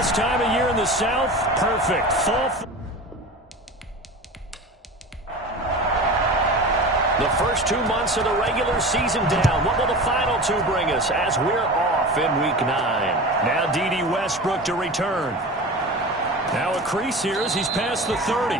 This time of year in the South, perfect. The first 2 months of the regular season down. What will the final two bring us as we're off in Week 9? Now D.D. Westbrook to return. Now a crease here as he's past the 30.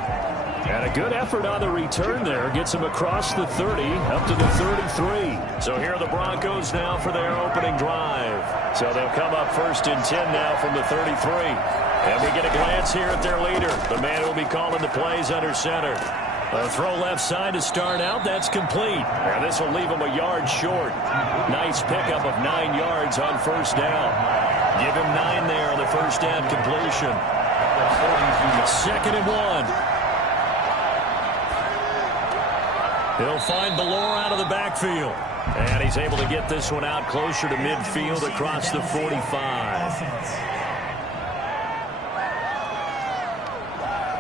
And a good effort on the return there. Gets him across the 30 up to the 33. So here are the Broncos now for their opening drive. So they'll come up first and 10 now from the 33. And we get a glance here at their leader. The man who will be calling the plays under center. A throw left side to start out. That's complete. And this will leave him a yard short. Nice pickup of 9 yards on first down. Give him 9 there on the first down completion. 2nd and 1. He'll find Ballore out of the backfield. And he's able to get this one out closer to midfield across the 45.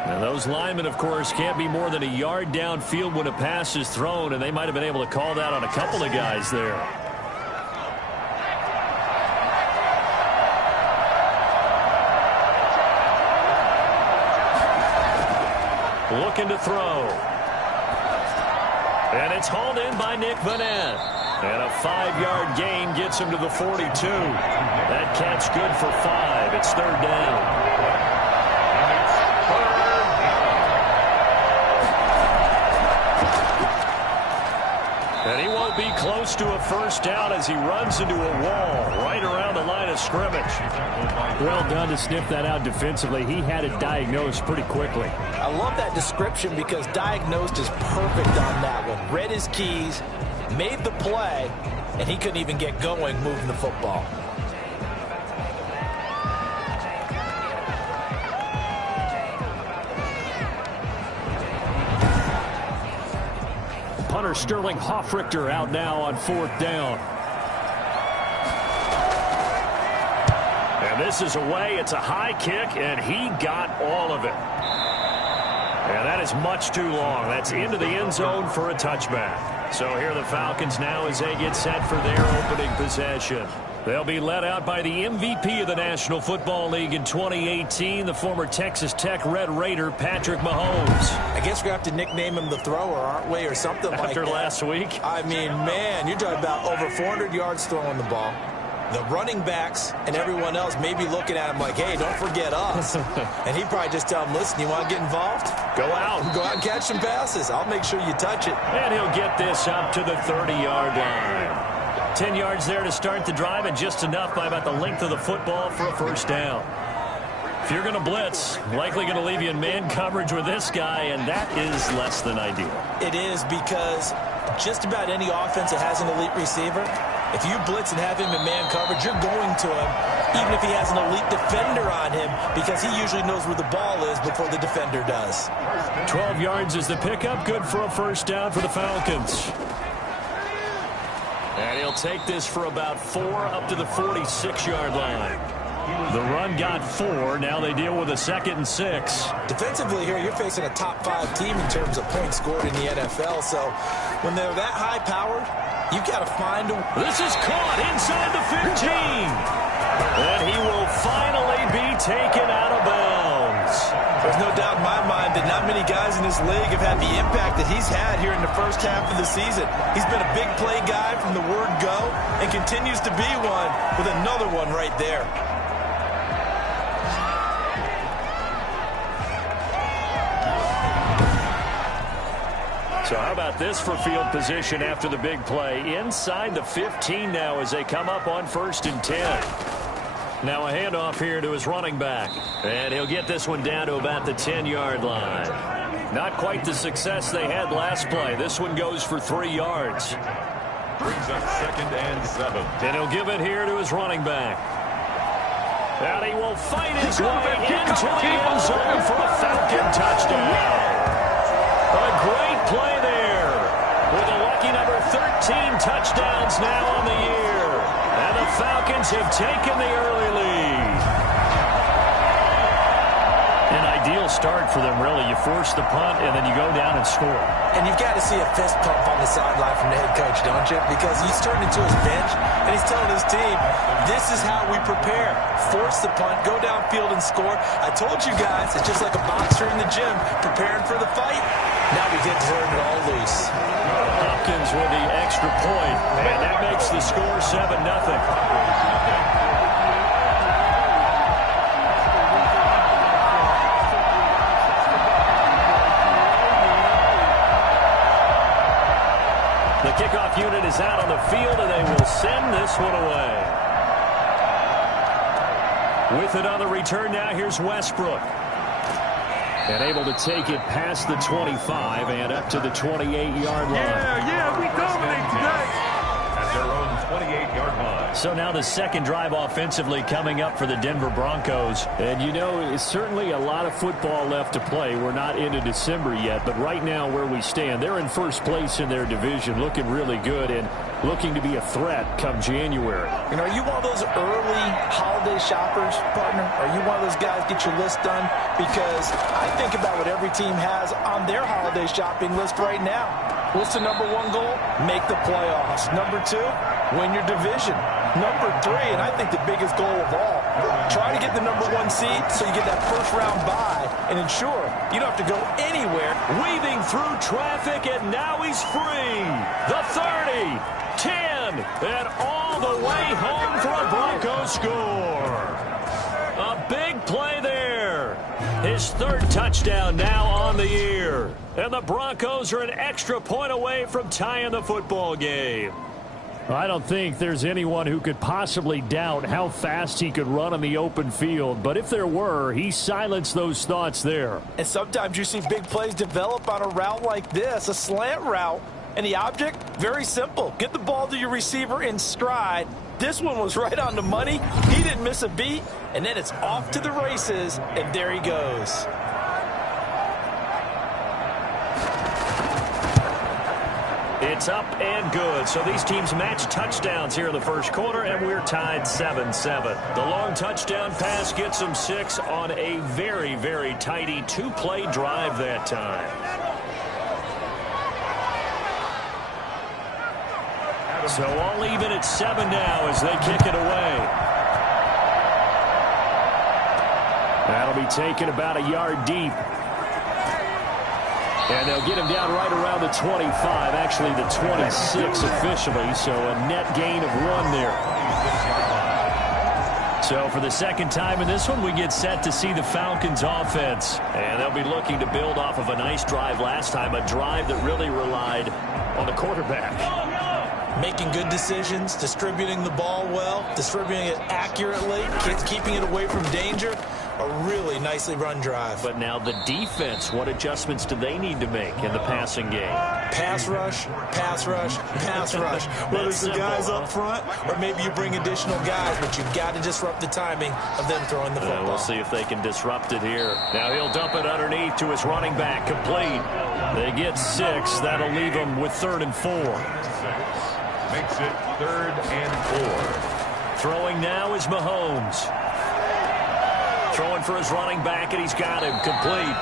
And those linemen, of course, can't be more than a yard downfield when a pass is thrown, and they might have been able to call that on a couple of guys there. Looking to throw. And it's hauled in by Nick Vanette. And a 5-yard gain gets him to the 42. That catch good for 5. It's 3rd down. And he won't be close to a first down as he runs into a wall right around the line of scrimmage. Well done to sniff that out defensively. He had it diagnosed pretty quickly. I love that description because diagnosed is perfect on that one. Read his keys, made the play, and he couldn't even get going moving the football. Punter Sterling Hoffrichter out now on 4th down. And this is away. It's a high kick, and he got all of it. And that is much too long. That's into the end zone for a touchback. So here are the Falcons now as they get set for their opening possession. They'll be led out by the MVP of the National Football League in 2018, the former Texas Tech Red Raider, Patrick Mahomes. I guess we have to nickname him the thrower, aren't we, or something like that. After last week? I mean, man, you're talking about over 400 yards throwing the ball. The running backs and everyone else may be looking at him like, hey, don't forget us. And he'd probably just tell them, listen, you want to get involved? Go out. Go out and catch some passes. I'll make sure you touch it. And he'll get this up to the 30-yard line. 10 yards there to start the drive, and just enough by about the length of the football for a first down. If you're going to blitz, likely going to leave you in man coverage with this guy, and that is less than ideal. It is, because just about any offense that has an elite receiver, if you blitz and have him in man coverage, you're going to him, even if he has an elite defender on him, because he usually knows where the ball is before the defender does. 12 yards is the pickup, good for a first down for the Falcons. And he'll take this for about 4 up to the 46-yard line. The run got 4. Now they deal with a 2nd and 6. Defensively here, you're facing a top 5 team in terms of points scored in the NFL. So when they're that high-powered, you've got to find them. This is caught inside the 15. And he will finally be taken out of bounds. There's no doubt in my mind that not many guys in this league have had the impact that he's had here in the first half of the season. He's been a big play guy from the word go and continues to be one with another one right there. So how about this for field position after the big play? Inside the 15 now as they come up on 1st and 10. Now a handoff here to his running back. And he'll get this one down to about the 10-yard line. Not quite the success they had last play. This one goes for 3 yards. Brings up 2nd and 7. And he'll give it here to his running back. And he will fight his way into the end zone for a Falcon touchdown. A great play there. With a lucky number 13 touchdowns now on the year. And the Falcons have taken the early lead. And I ideal start for them, really. You force the punt, and then you go down and score. And you've got to see a fist pump on the sideline from the head coach, don't you? Because he's turned into his bench, and he's telling his team, this is how we prepare. Force the punt, go downfield and score. I told you guys, it's just like a boxer in the gym preparing for the fight. Now we get to turn it all loose. Hopkins with the extra point, and that makes the score 7-0. The kickoff unit is out on the field, and they will send this one away. With it on the return now, here's Westbrook. And able to take it past the 25 and up to the 28-yard line. Yeah, we dominate today. At their own 28-yard line. So now the second drive offensively coming up for the Denver Broncos. And, you know, it's certainly a lot of football left to play. We're not into December yet, but right now where we stand, they're in first place in their division, looking really good and looking to be a threat come January. You know, are you one of those early holiday shoppers, partner? Are you one of those guys get your list done? Because I think about what every team has on their holiday shopping list right now. What's the number one goal? Make the playoffs. Number two, win your division. Number three, and I think the biggest goal of all, try to get the number one seed so you get that first round bye and ensure you don't have to go anywhere. Weaving through traffic, and now he's free. The 30, 10, and all the way home for a Broncos score. A big play there. His third touchdown now on the year. And the Broncos are an extra point away from tying the football game. I don't think there's anyone who could possibly doubt how fast he could run on the open field. But if there were, he silenced those thoughts there. And sometimes you see big plays develop on a route like this, a slant route. And the object, very simple. Get the ball to your receiver in stride. This one was right on the money. He didn't miss a beat. And then it's off to the races, and there he goes. It's up and good. So these teams match touchdowns here in the first quarter, and we're tied 7-7. The long touchdown pass gets them 6 on a very, very tidy two-play drive that time. So all even at 7 now as they kick it away. That'll be taken about a yard deep. And they'll get him down right around the 25, actually the 26 officially, so a net gain of 1 there. So for the second time in this one, we get set to see the Falcons offense. And they'll be looking to build off of a nice drive last time, a drive that really relied on the quarterback. Making good decisions, distributing the ball well, distributing it accurately, keeping it away from danger. A really nicely run drive. But now the defense, what adjustments do they need to make in the passing game? Pass rush, pass rush, pass rush. Whether it's the guys up front or maybe you bring additional guys, but you've got to disrupt the timing of them throwing the football. We'll see if they can disrupt it here. Now he'll dump it underneath to his running back, complete. They get 6. That'll leave them with 3rd and 4. Makes it 3rd and 4. Throwing now is Mahomes. Throwing for his running back, and he's got him complete.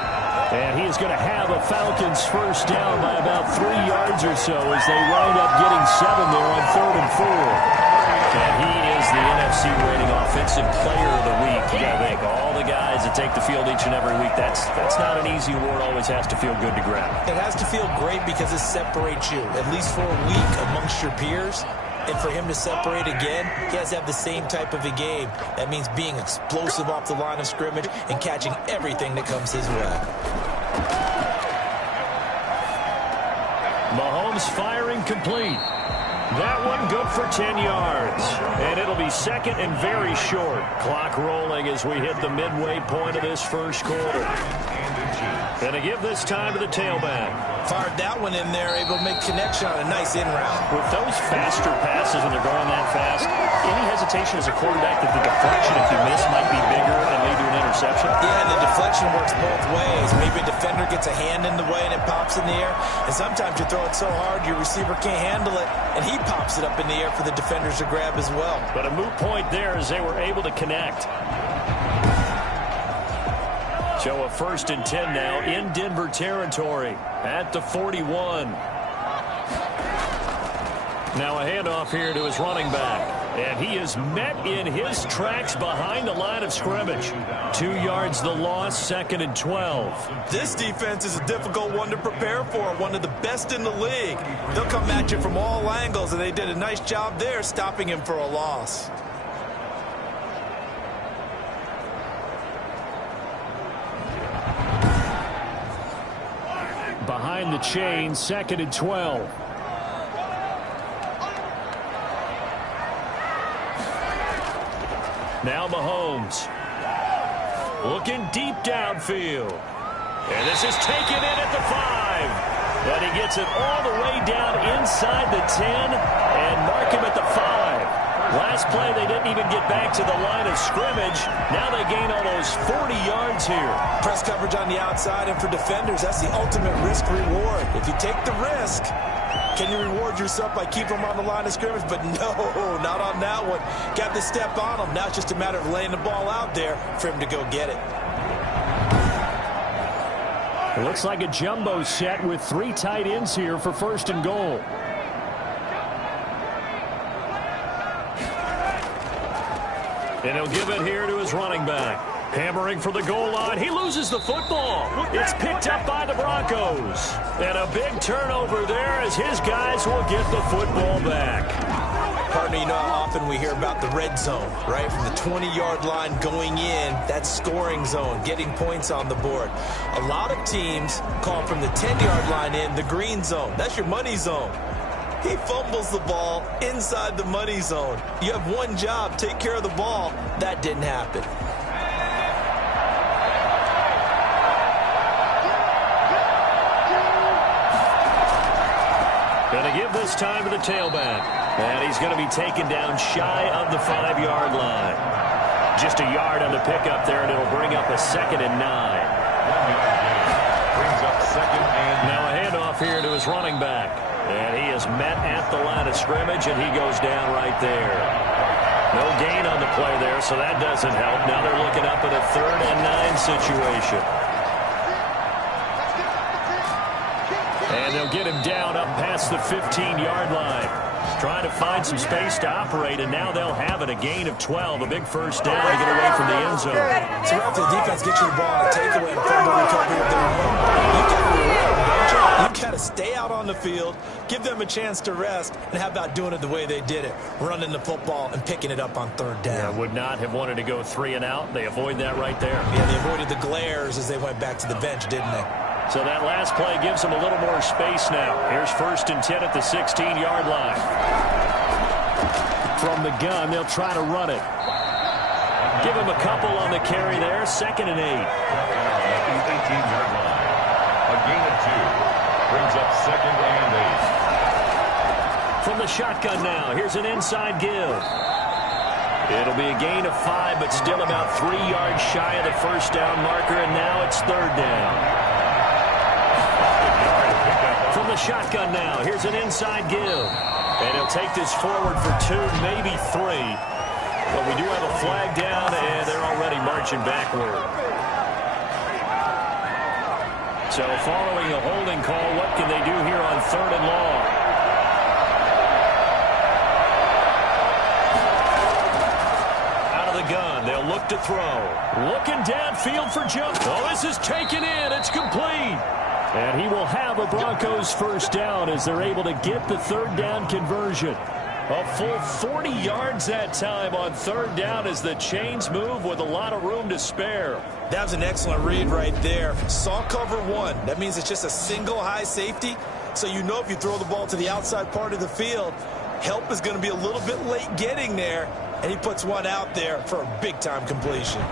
And he is going to have a Falcons first down by about 3 yards or so as they wind up getting 7 there on 3rd and 4. And he is the NFC rating offensive player of the week. You got to think, all the guys that take the field each and every week, that's not an easy award. Always has to feel good to grab. It has to feel great because it separates you, at least for a week, amongst your peers. And for him to separate again, he has to have the same type of a game. That means being explosive off the line of scrimmage and catching everything that comes his way. Mahomes firing complete. That one good for 10 yards. And it'll be 2nd and very short. Clock rolling as we hit the midway point of this first quarter. And to give this time to the tailback. Fired that one in there, able to make connection on a nice in route. With those faster passes when they're going that fast, any hesitation as a quarterback that the deflection, if you miss, might be bigger and lead to an interception? Yeah, and the deflection works both ways. Maybe a defender gets a hand in the way and it pops in the air. And sometimes you throw it so hard your receiver can't handle it, and he pops it up in the air for the defenders to grab as well. But a moot point there as they were able to connect. So a 1st and 10 now in Denver territory at the 41. Now a handoff here to his running back. And he is met in his tracks behind the line of scrimmage. 2 yards the loss, 2nd and 12. This defense is a difficult one to prepare for, one of the best in the league. They'll come at you from all angles, and they did a nice job there stopping him for a loss. Behind the chain, 2nd and 12. Now Mahomes. Looking deep downfield. And this is taken in at the 5. But he gets it all the way down inside the 10 and mark him at the 5. Last play, they didn't even get back to the line of scrimmage. Now they gain almost 40 yards here. Press coverage on the outside, and for defenders, that's the ultimate risk-reward. If you take the risk, can you reward yourself by keeping them on the line of scrimmage? But no, not on that one. Got to step on them. Now it's just a matter of laying the ball out there for him to go get it. It looks like a jumbo set with 3 tight ends here for 1st and goal. And he'll give it here to his running back. Hammering for the goal line. He loses the football. It's picked up by the Broncos. And a big turnover there as his guys will get the football back. Partner, you know how often we hear about the red zone, right? From the 20-yard line going in, that scoring zone, getting points on the board. A lot of teams call from the 10-yard line in the green zone. That's your money zone. He fumbles the ball inside the money zone. You have one job, take care of the ball. That didn't happen. Going to give this time to the tailback. And he's going to be taken down shy of the 5-yard line. Just a yard on the pickup there, and it'll bring up a 2nd and 9. Brings up 2nd and 9. Now a handoff here to his running back. And he is met at the line of scrimmage, and he goes down right there. No gain on the play there, so that doesn't help. Now they're looking up at a 3rd and 9 situation. And they'll get him down up past the 15-yard line. Trying to find some space to operate, and now they'll have it. A gain of 12, a big 1st down to get away from the end zone. So after the defense gets you the ball and take away and fumble recovery of their own, you got to reward them, don't you? You got to stay out on the field, give them a chance to rest, and how about doing it the way they did it, running the football and picking it up on 3rd down. Yeah, would not have wanted to go 3 and out. They avoid that right there. Yeah, they avoided the glares as they went back to the bench, didn't they? So that last play gives them a little more space now. Here's 1st and 10 at the 16-yard line. From the gun, they'll try to run it. Give him a couple on the carry there. 2nd and 8. 18-yard line. A gain of 2. Brings up 2nd and 8. From the shotgun now, here's an inside give. It'll be a gain of 5, but still about 3 yards shy of the 1st down marker, and now it's 3rd down. From the shotgun now, here's an inside give. And he'll take this forward for 2, maybe 3. But we do have a flag down, and they're already marching backward. So following a holding call, what can they do here on 3rd and long? Out of the gun, they'll look to throw. Looking downfield for jump. Oh, this is taken in. It's complete. And he will have a Broncos 1st down as they're able to get the 3rd down conversion. A full 40 yards that time on 3rd down as the chains move with a lot of room to spare. That was an excellent read right there. Saw cover 1. That means it's just a single high safety. So you know if you throw the ball to the outside part of the field, help is going to be a little bit late getting there. And he puts one out there for a big-time completion.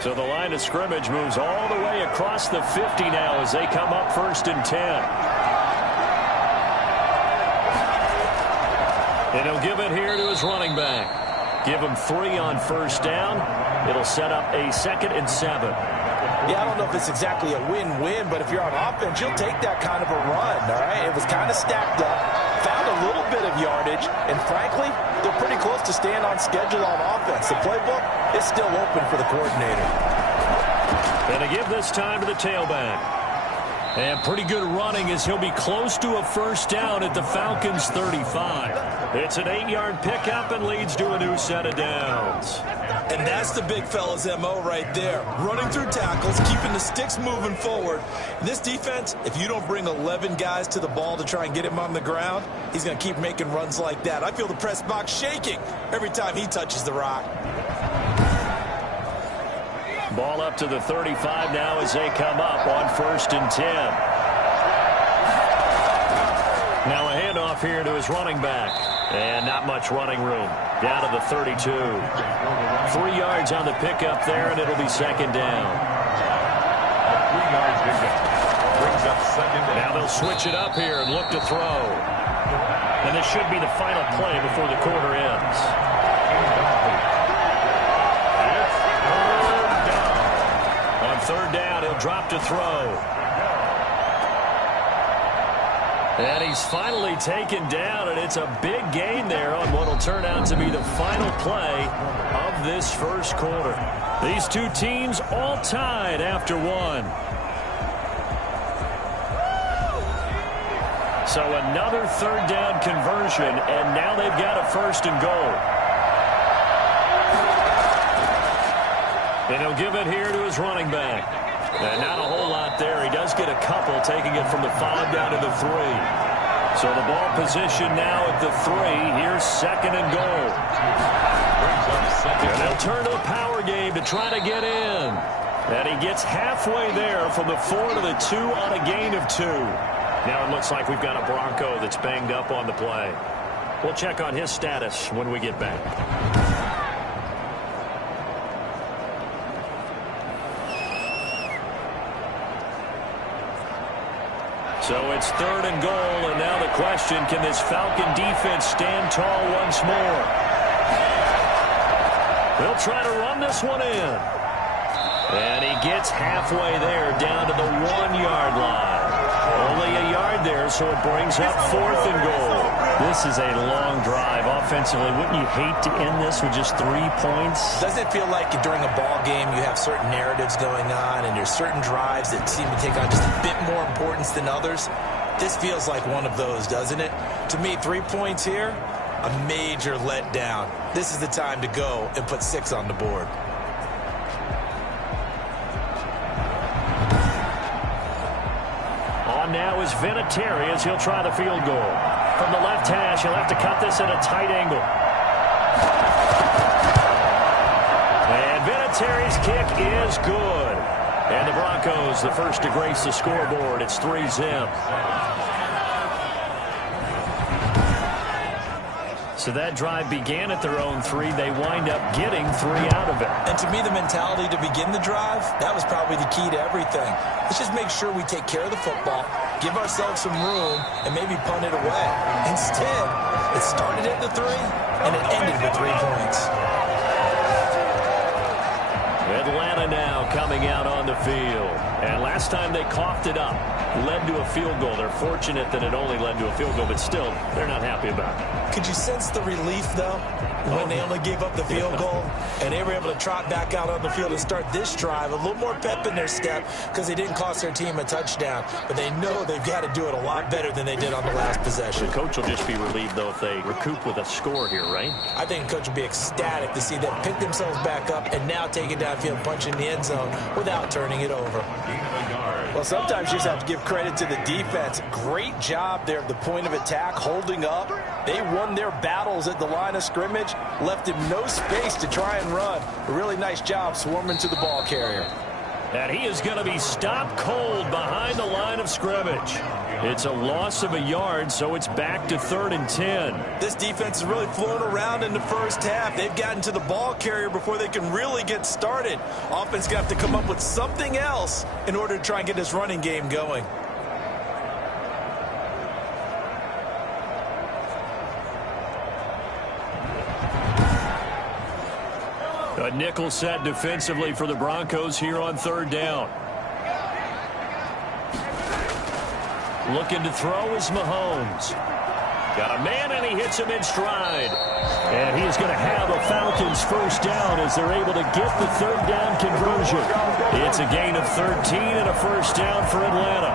So the line of scrimmage moves all the way across the 50 now as they come up 1st and 10. And he'll give it here to his running back. Give him 3 on 1st down. It'll set up a 2nd and 7. Yeah, I don't know if it's exactly a win-win, but if you're on offense, you'll take that kind of a run, all right? It was kind of stacked up, found a little bit of yardage, and frankly, they're pretty close to staying on schedule on offense. The playbook is still open for the coordinator. And to give this time to the tailback. And pretty good running as he'll be close to a first down at the Falcons' 35. It's an 8-yard pickup and leads to a new set of downs. And that's the big fella's MO right there. Running through tackles, keeping the sticks moving forward. In this defense, if you don't bring 11 guys to the ball to try and get him on the ground, he's going to keep making runs like that. I feel the press box shaking every time he touches the rock. Ball up to the 35 now as they come up on 1st and 10. Now a handoff here to his running back. And not much running room. Down to the 32. 3 yards on the pickup there, and it'll be 2nd down. 3 yards pickup. Brings up 2nd down. Now they'll switch it up here and look to throw. And this should be the final play before the quarter ends. On 3rd down, he'll drop to throw. And he's finally taken down, and it's a big gain there on what will turn out to be the final play of this first quarter. These two teams all tied after 1. So another 3rd down conversion, and now they've got a 1st and goal. And he'll give it here to his running back. And not a whole lot there. He does get a couple, taking it from the 5 down to the 3. So the ball position now at the 3. Here's 2nd and goal. And they'll turn to a power game to try to get in. And he gets halfway there from the 4 to the 2 on a gain of 2. Now it looks like we've got a Bronco that's banged up on the play. We'll check on his status when we get back. So it's 3rd and goal, and now the question, can this Falcon defense stand tall once more? They'll try to run this one in. And he gets halfway there, down to the 1-yard line. Only a yard there, so it brings up 4th and goal. This is a long drive offensively. Wouldn't you hate to end this with just 3 points? Doesn't it feel like during a ball game you have certain narratives going on and there's certain drives that seem to take on just a bit more importance than others? This feels like one of those, doesn't it? To me, 3 points here, a major letdown. This is the time to go and put 6 on the board. Now is Vinatieri as he'll try the field goal. From the left hash, he'll have to cut this at a tight angle. And Vinatieri's kick is good. And the Broncos, the first to grace the scoreboard. It's 3-zip. So that drive began at their own 3. They wind up getting 3 out of it. And to me, the mentality to begin the drive, that was probably the key to everything. Let's just make sure we take care of the football, give ourselves some room, and maybe punt it away. Instead, it started at the 3, and it ended with 3 points. Atlanta now coming out on the field. And last time they coughed it up, led to a field goal. They're fortunate that it only led to a field goal, but still, they're not happy about it. Could you sense the relief, though, when they only gave up the field goal and they were able to trot back out on the field and start this drive? A little more pep in their step because they didn't cost their team a touchdown, but they know they've got to do it a lot better than they did on the last possession. The coach will just be relieved, though, if they recoup with a score here, right? I think the coach will be ecstatic to see them pick themselves back up and now take it downfield, punch in the end zone without turning it over. Well, sometimes you just have to give credit to the defense. Great job there at the point of attack, holding up. They won their battles at the line of scrimmage, left him no space to try and run. A really nice job swarming to the ball carrier. And he is going to be stopped cold behind the line of scrimmage. It's a loss of a yard, so it's back to 3rd and 10. This defense is really flown around in the first half. They've gotten to the ball carrier before they can really get started. Offense got to come up with something else in order to try and get this running game going. A nickel set defensively for the Broncos here on 3rd down. Looking to throw is Mahomes. Got a man, and he hits him in stride. And he is going to have a Falcons first down as they're able to get the third down conversion. It's a gain of 13 and a first down for Atlanta.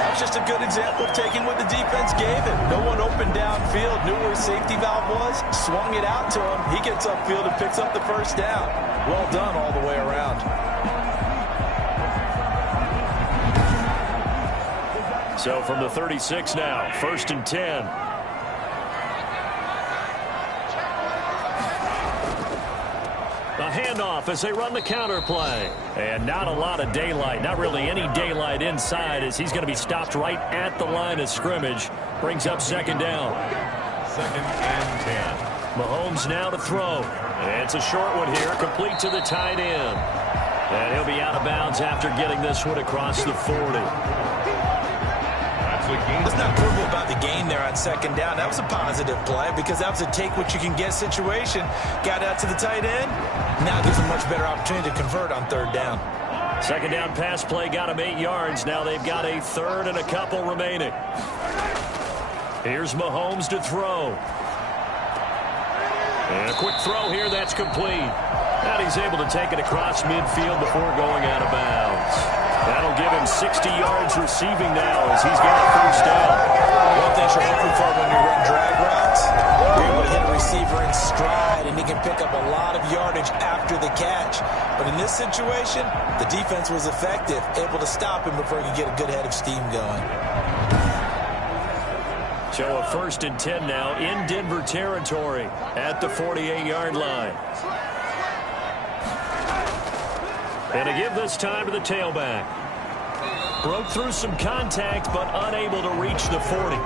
That's just a good example of taking what the defense gave him. No one opened downfield, knew where his safety valve was, swung it out to him. He gets upfield and picks up the first down. Well done all the way around. So from the 36 now, 1st and 10. A handoff as they run the counter play. And not a lot of daylight, not really any daylight inside as he's going to be stopped right at the line of scrimmage. Brings up 2nd down. 2nd and 10. Mahomes now to throw. And it's a short one here, complete to the tight end. And he'll be out of bounds after getting this one across the 40. Let's not quibble about the gain there on 2nd down. That was a positive play because that was a take-what-you-can-get situation. Got out to the tight end. Now gives them a much better opportunity to convert on 3rd down. 2nd down pass play got him 8 yards. Now they've got a 3rd and a couple remaining. Here's Mahomes to throw. And a quick throw here. That's complete. And he's able to take it across midfield before going out of bounds. That'll give him 60 yards receiving now as he's got a first down. One thing you're hoping for when you run drag routes, you're able to hit a receiver in stride, and he can pick up a lot of yardage after the catch. But in this situation, the defense was effective, able to stop him before he could get a good head of steam going. So a 1st and 10 now in Denver territory at the 48-yard line. And to give this time to the tailback. Broke through some contact, but unable to reach the 40.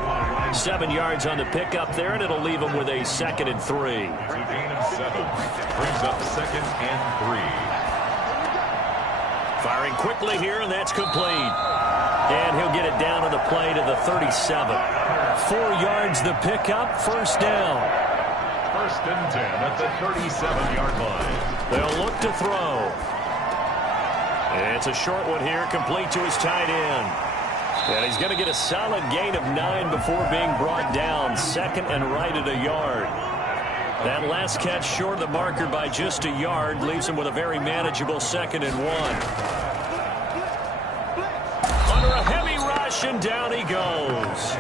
7 yards on the pickup there, and it'll leave him with a 2nd and 3. Gain of 7. Brings up 2nd and 3. Firing quickly here, and that's complete. And he'll get it down on the play to the 37. 4 yards the pickup, first down. 1st and 10 at the 37-yard line. They'll look to throw. It's a short one here, complete to his tight end. And he's going to get a solid gain of 9 before being brought down. 2nd and right at a yard. That last catch short of the marker by just a yard leaves him with a very manageable 2nd and 1. Under a heavy rush, and down he goes.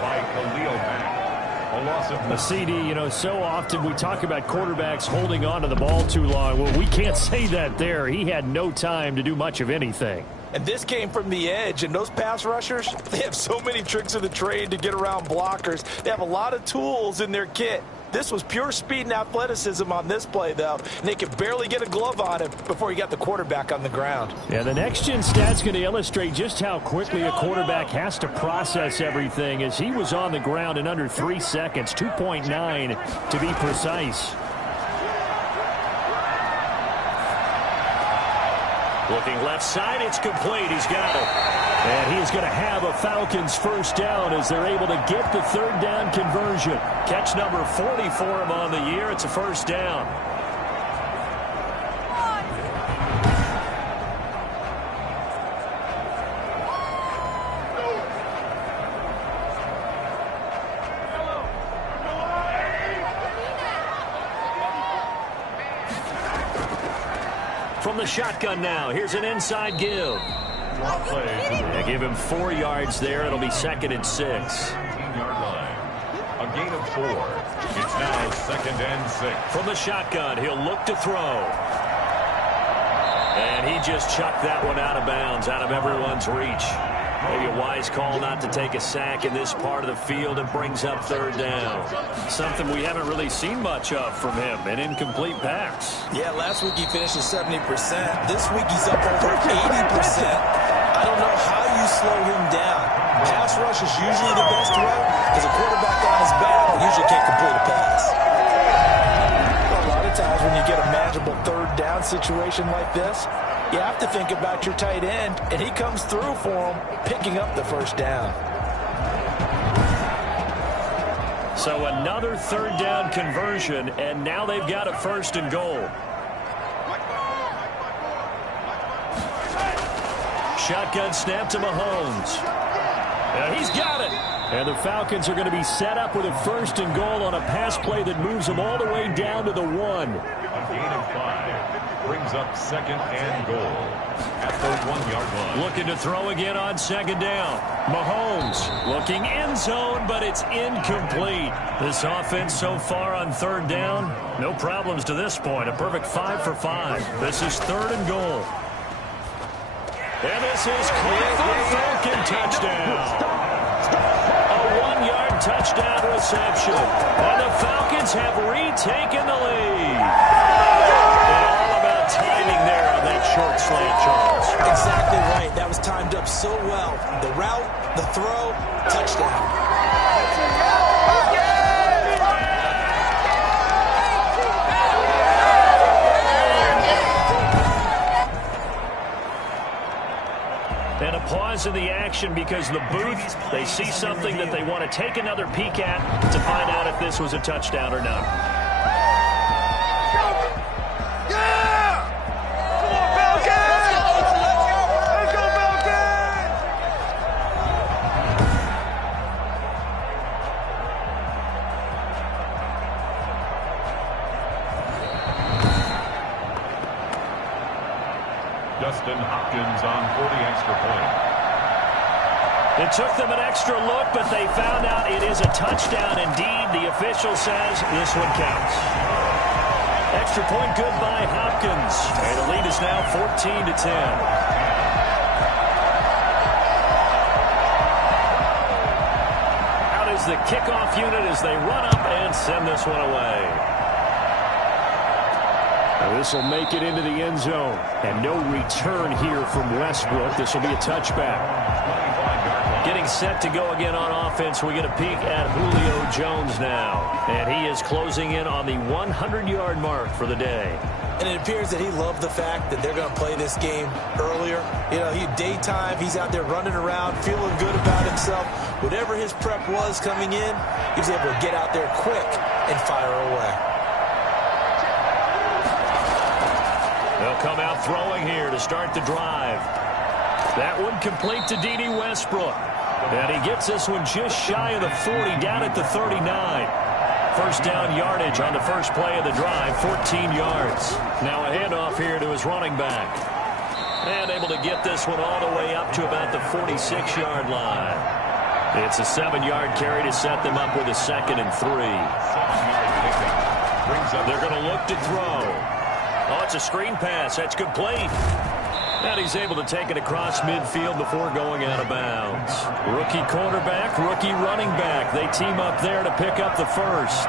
By Khalil Mack. A CD, you know, so often we talk about quarterbacks holding on to the ball too long. Well, we can't say that there. He had no time to do much of anything. And this came from the edge, and those pass rushers, they have so many tricks of the trade to get around blockers. They have a lot of tools in their kit. This was pure speed and athleticism on this play, though. And they could barely get a glove on him before he got the quarterback on the ground. Yeah, the next-gen stat's going to illustrate just how quickly a quarterback has to process everything, as he was on the ground in under 3 seconds, 2.9 to be precise. Looking left side, it's complete. He's got it. And he's going to have a Falcons first down as they're able to get the 3rd down conversion. Catch number 40 for him on the year. It's a first down. From the shotgun now, here's an inside give. They give him 4 yards there. It'll be 2nd and 6. 15-yard line. A gain of 4. It's now 2nd and 6. From the shotgun, he'll look to throw. And he just chucked that one out of bounds, out of everyone's reach. Maybe a wise call not to take a sack in this part of the field. It brings up 3rd down. Something we haven't really seen much of from him, an incomplete pass. Yeah, last week he finished at 70%. This week he's up over 80%. I don't know how you slow him down. Pass rush is usually the best way because a quarterback on his back usually can't complete a pass. A lot of times when you get a manageable 3rd down situation like this, you have to think about your tight end, and he comes through for him, picking up the first down. So another 3rd down conversion, and now they've got a 1st and goal. Shotgun snap to Mahomes. And he's got it. And the Falcons are going to be set up with a 1st and goal on a pass play that moves them all the way down to the 1. A gain of 5 brings up 2nd and goal at the 1-yard line. Looking to throw again on 2nd down. Mahomes looking end zone, but it's incomplete. This offense so far on 3rd down, no problems to this point. A perfect 5 for 5. This is 3rd and goal. And this is caught for Falcon touchdown. A 1-yard touchdown reception. And the Falcons have retaken the lead. And all about timing there on that short slant, Charles. Exactly right. That was timed up so well. The route, the throw, touchdown. And a pause in the action because the booth, they see something that they want to take another peek at to find out if this was a touchdown or not. Justin Hopkins on for the extra point. It took them an extra look, but they found out it is a touchdown indeed. The official says this one counts. Extra point good by Hopkins. And the lead is now 14-10. Out is the kickoff unit as they run up and send this one away. This will make it into the end zone. And no return here from Westbrook. This will be a touchback. Getting set to go again on offense. We get a peek at Julio Jones now. And he is closing in on the 100-yard mark for the day. And it appears that he loved the fact that they're going to play this game earlier. You know, daytime, he's out there running around, feeling good about himself. Whatever his prep was coming in, he was able to get out there quick and fire away. They'll come out throwing here to start the drive. That one complete to D.D. Westbrook. And he gets this one just shy of the 40, down at the 39. First down yardage on the first play of the drive, 14 yards. Now a handoff here to his running back. And able to get this one all the way up to about the 46-yard line. It's a 7-yard carry to set them up with a 2nd and 3. They're going to look to throw. Oh, it's a screen pass. That's complete. And he's able to take it across midfield before going out of bounds. Rookie quarterback, rookie running back. They team up there to pick up the first.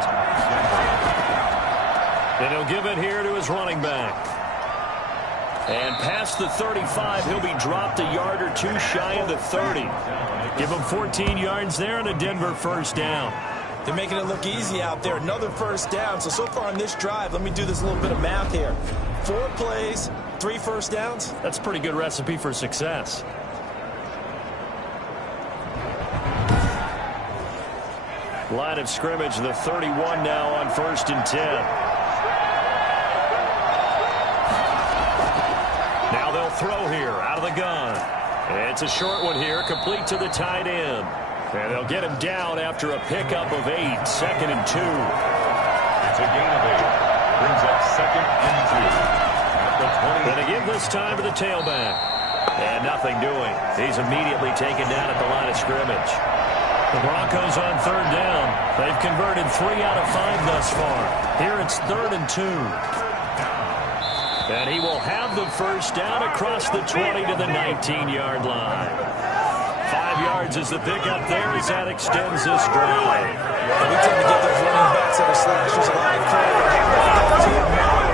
And he'll give it here to his running back. And past the 35, he'll be dropped a yard or two shy of the 30. Give him 14 yards there and a Denver first down. They're making it look easy out there. Another first down. So far on this drive, let me do this little bit of math here. 4 plays, 3 first downs. That's a pretty good recipe for success. Line of scrimmage, the 31 now on 1st and 10. Now they'll throw here out of the gun. It's a short one here, complete to the tight end. And they'll get him down after a pickup of 8, 2nd and 2. It's a gain of 8. Brings up 2nd and 2. At the 20. And again this time to the tailback. And nothing doing. He's immediately taken down at the line of scrimmage. The Broncos on 3rd down. They've converted 3 out of 5 thus far. Here it's 3rd and 2. And he will have the first down across the 20 to the 19-yard line. 5 yards is the pickup there as that extends this drive. And we tend to get those running backs that are slashers a lot of credit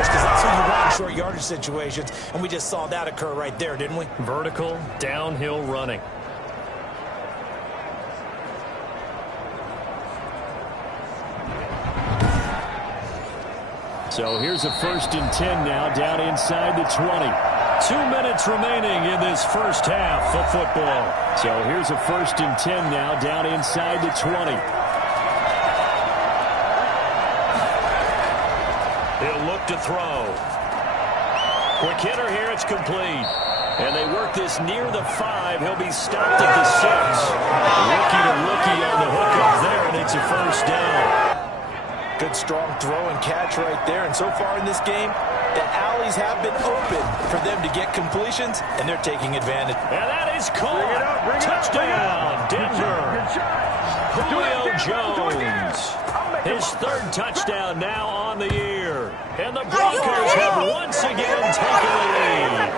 because that's who you want in short yardage situations. And we just saw that occur right there, didn't we? Vertical, downhill running. So here's a 1st and 10 now down inside the 20. 2 minutes remaining in this first half of football. So here's a 1st and 10 now down inside the 20. He'll look to throw. Quick hitter here, it's complete. And they work this near the 5. He'll be stopped at the 6. Rookie on the hookup there, and it's a first down. Good strong throw and catch right there. And so far in this game, the alleys have been open for them to get completions, and they're taking advantage. And that is caught. Touchdown, Denver. Julio Jones. His 3rd touchdown now on the year. And the Broncos have once again taken the lead.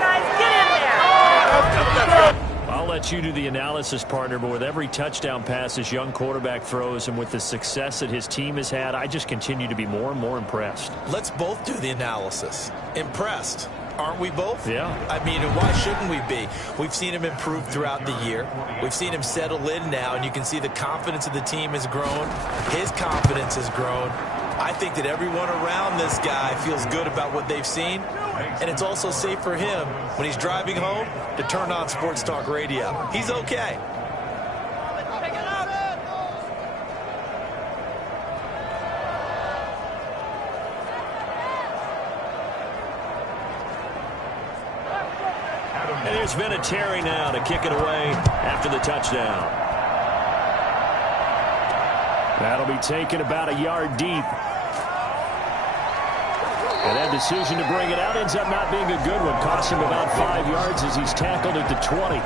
I'll let you do the analysis, partner, but with every touchdown pass this young quarterback throws and with the success that his team has had, I just continue to be more and more impressed. Let's both do the analysis. Impressed. Aren't we both? Yeah. I mean, why shouldn't we be? We've seen him improve throughout the year. We've seen him settle in now, and you can see the confidence of the team has grown. His confidence has grown. I think that everyone around this guy feels good about what they've seen, and it's also safe for him when he's driving home to turn on Sports Talk Radio. He's okay. And there's Vinatieri now to kick it away after the touchdown. That'll be taken about a yard deep. And that decision to bring it out ends up not being a good one. Costs him about 5 yards as he's tackled at the 20.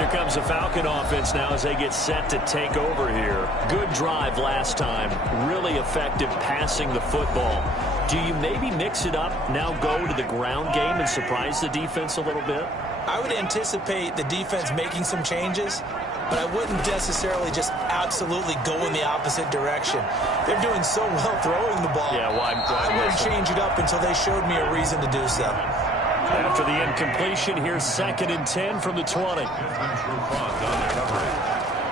Here comes the Falcon offense now as they get set to take over here. Good drive last time. Really effective passing the football. Do you maybe mix it up, now go to the ground game and surprise the defense a little bit? I would anticipate the defense making some changes, but I wouldn't necessarily just absolutely go in the opposite direction. They're doing so well throwing the ball. Yeah, well, I wouldn't change it up until they showed me a reason to do so. After the incompletion, here's 2nd and 10 from the 20.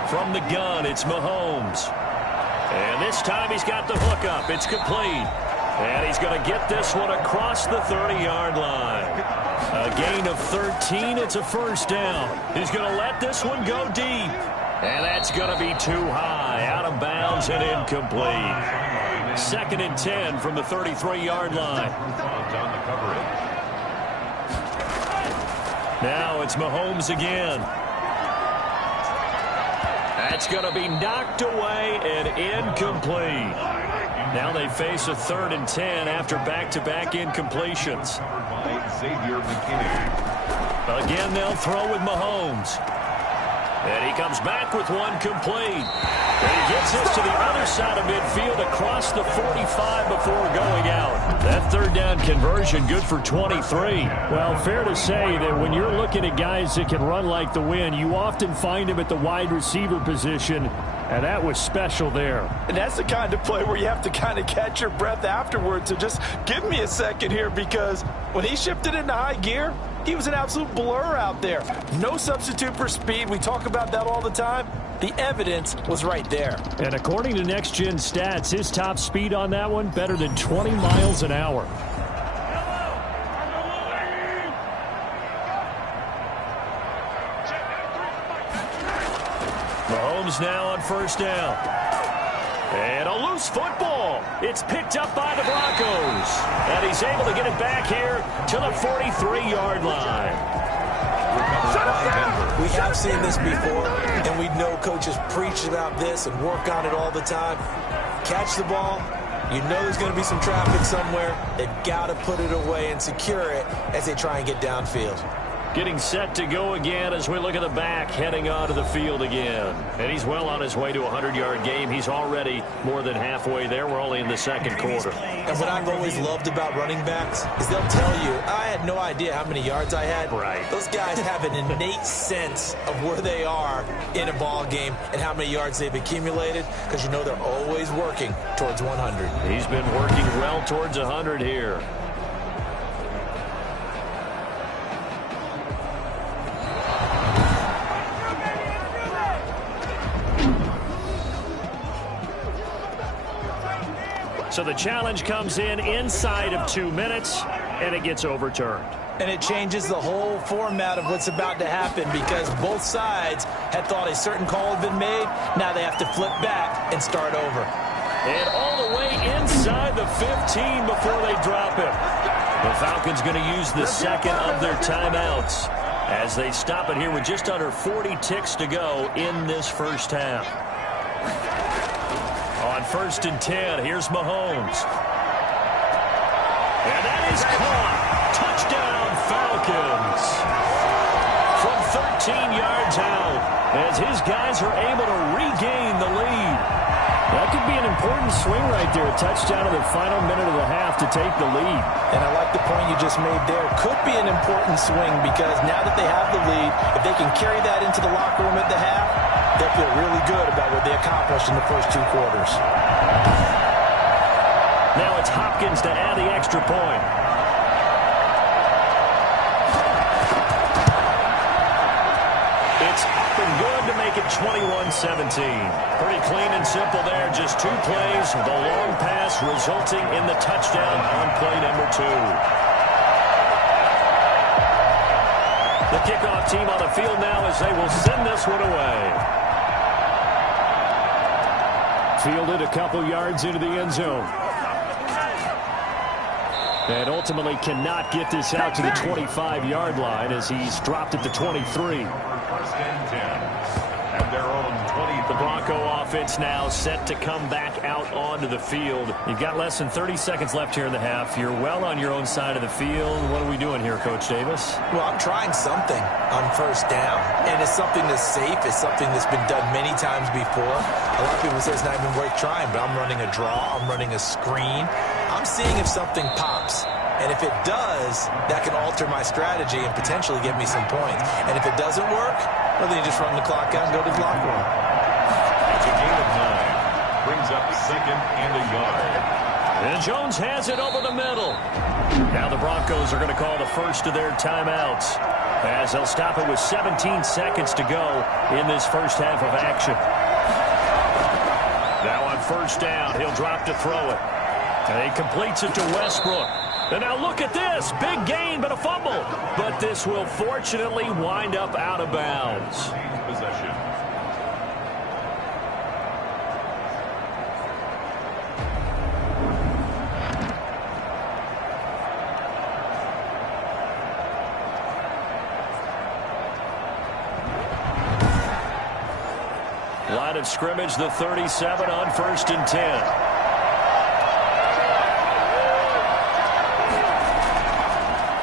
From the gun, it's Mahomes. And this time he's got the hookup. It's complete. And he's going to get this one across the 30-yard line. A gain of 13. It's a first down. He's going to let this one go deep. And that's going to be too high. Out of bounds and incomplete. 2nd and 10 from the 33-yard line. Now it's Mahomes again. That's going to be knocked away and incomplete. Now they face a 3rd and 10 after back-to-back incompletions. Again, they'll throw with Mahomes. And he comes back with one complete. And he gets this to the other side of midfield across the 45 before going out. That 3rd down conversion good for 23. Well, fair to say that when you're looking at guys that can run like the wind, you often find them at the wide receiver position. And that was special there. And that's the kind of play where you have to kind of catch your breath afterwards. So just give me a second here, because when he shifted into high gear, he was an absolute blur out there. No substitute for speed. We talk about that all the time. The evidence was right there. And according to Next Gen Stats, his top speed on that one, better than 20 miles an hour. Mahomes now on first down. And a loose football. It's picked up by the Broncos. And he's able to get it back here to the 43-yard line. We have seen this before, and we know coaches preach about this and work on it all the time. Catch the ball. You know there's going to be some traffic somewhere. They've got to put it away and secure it as they try and get downfield. Getting set to go again as we look at the back, heading onto the field again. And he's well on his way to a 100-yard game. He's already more than halfway there. We're only in the 2nd quarter. And what I've always loved about running backs is they'll tell you, I had no idea how many yards I had. Right. Those guys have an innate sense of where they are in a ball game and how many yards they've accumulated, because you know they're always working towards 100. He's been working well towards 100 here. So the challenge comes in inside of 2 minutes, and it gets overturned. And it changes the whole format of what's about to happen, because both sides had thought a certain call had been made. Now they have to flip back and start over. And all the way inside the 15 before they drop him. The Falcons going to use the second of their timeouts as they stop it here with just under 40 ticks to go in this first half. On 1st and 10, here's Mahomes. And that is caught. Touchdown, Falcons. From 13 yards out as his guys are able to regain the lead. That could be an important swing right there. A touchdown in the final minute of the half to take the lead. And I like the point you just made there. Could be an important swing because now that they have the lead, if they can carry that into the locker room at the half, they'll feel really good about what they accomplished in the first 2 quarters. Now it's Hopkins to add the extra point. It's up and good to make it 21-17. Pretty clean and simple there. Just 2 plays. The long pass resulting in the touchdown on play number 2. The kickoff team on the field now as they will send this one away. Fielded a couple yards into the end zone. And ultimately cannot get this out to the 25-yard line as he's dropped at the 23. 1st and 10. And their own 20. The Bronco offense now set to come back out onto the field. You've got less than 30 seconds left here in the half. You're well on your own side of the field. What are we doing here, Coach Davis? Well, I'm trying something on 1st down, and it's something that's safe. It's something that's been done many times before. A lot of people say it's not even worth trying, but I'm running a draw. I'm running a screen. I'm seeing if something pops. And if it does, that can alter my strategy and potentially get me some points. And if it doesn't work, well, then you just run the clock out and go to the locker room. It's a gain of 9. Brings up 2nd and a yard. And Jones has it over the middle. Now the Broncos are going to call the first of their timeouts as they'll stop it with 17 seconds to go in this first half of action. Now on 1st down, he'll drop to throw it. And he completes it to Westbrook. And now look at this. Big gain, but a fumble. But this will fortunately wind up out of bounds. Possession. Line of scrimmage, the 37 on 1st and 10.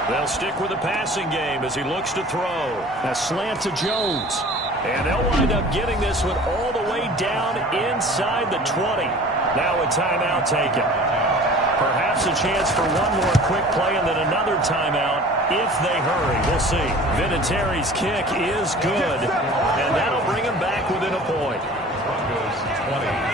They'll stick with the passing game as he looks to throw. A slant to Jones. And they'll wind up getting this one all the way down inside the 20. Now a timeout taken. Perhaps a chance for one more quick play and then another timeout if they hurry. We'll see. Vinatieri's kick is good, and that'll bring him back within a point. Broncos 20.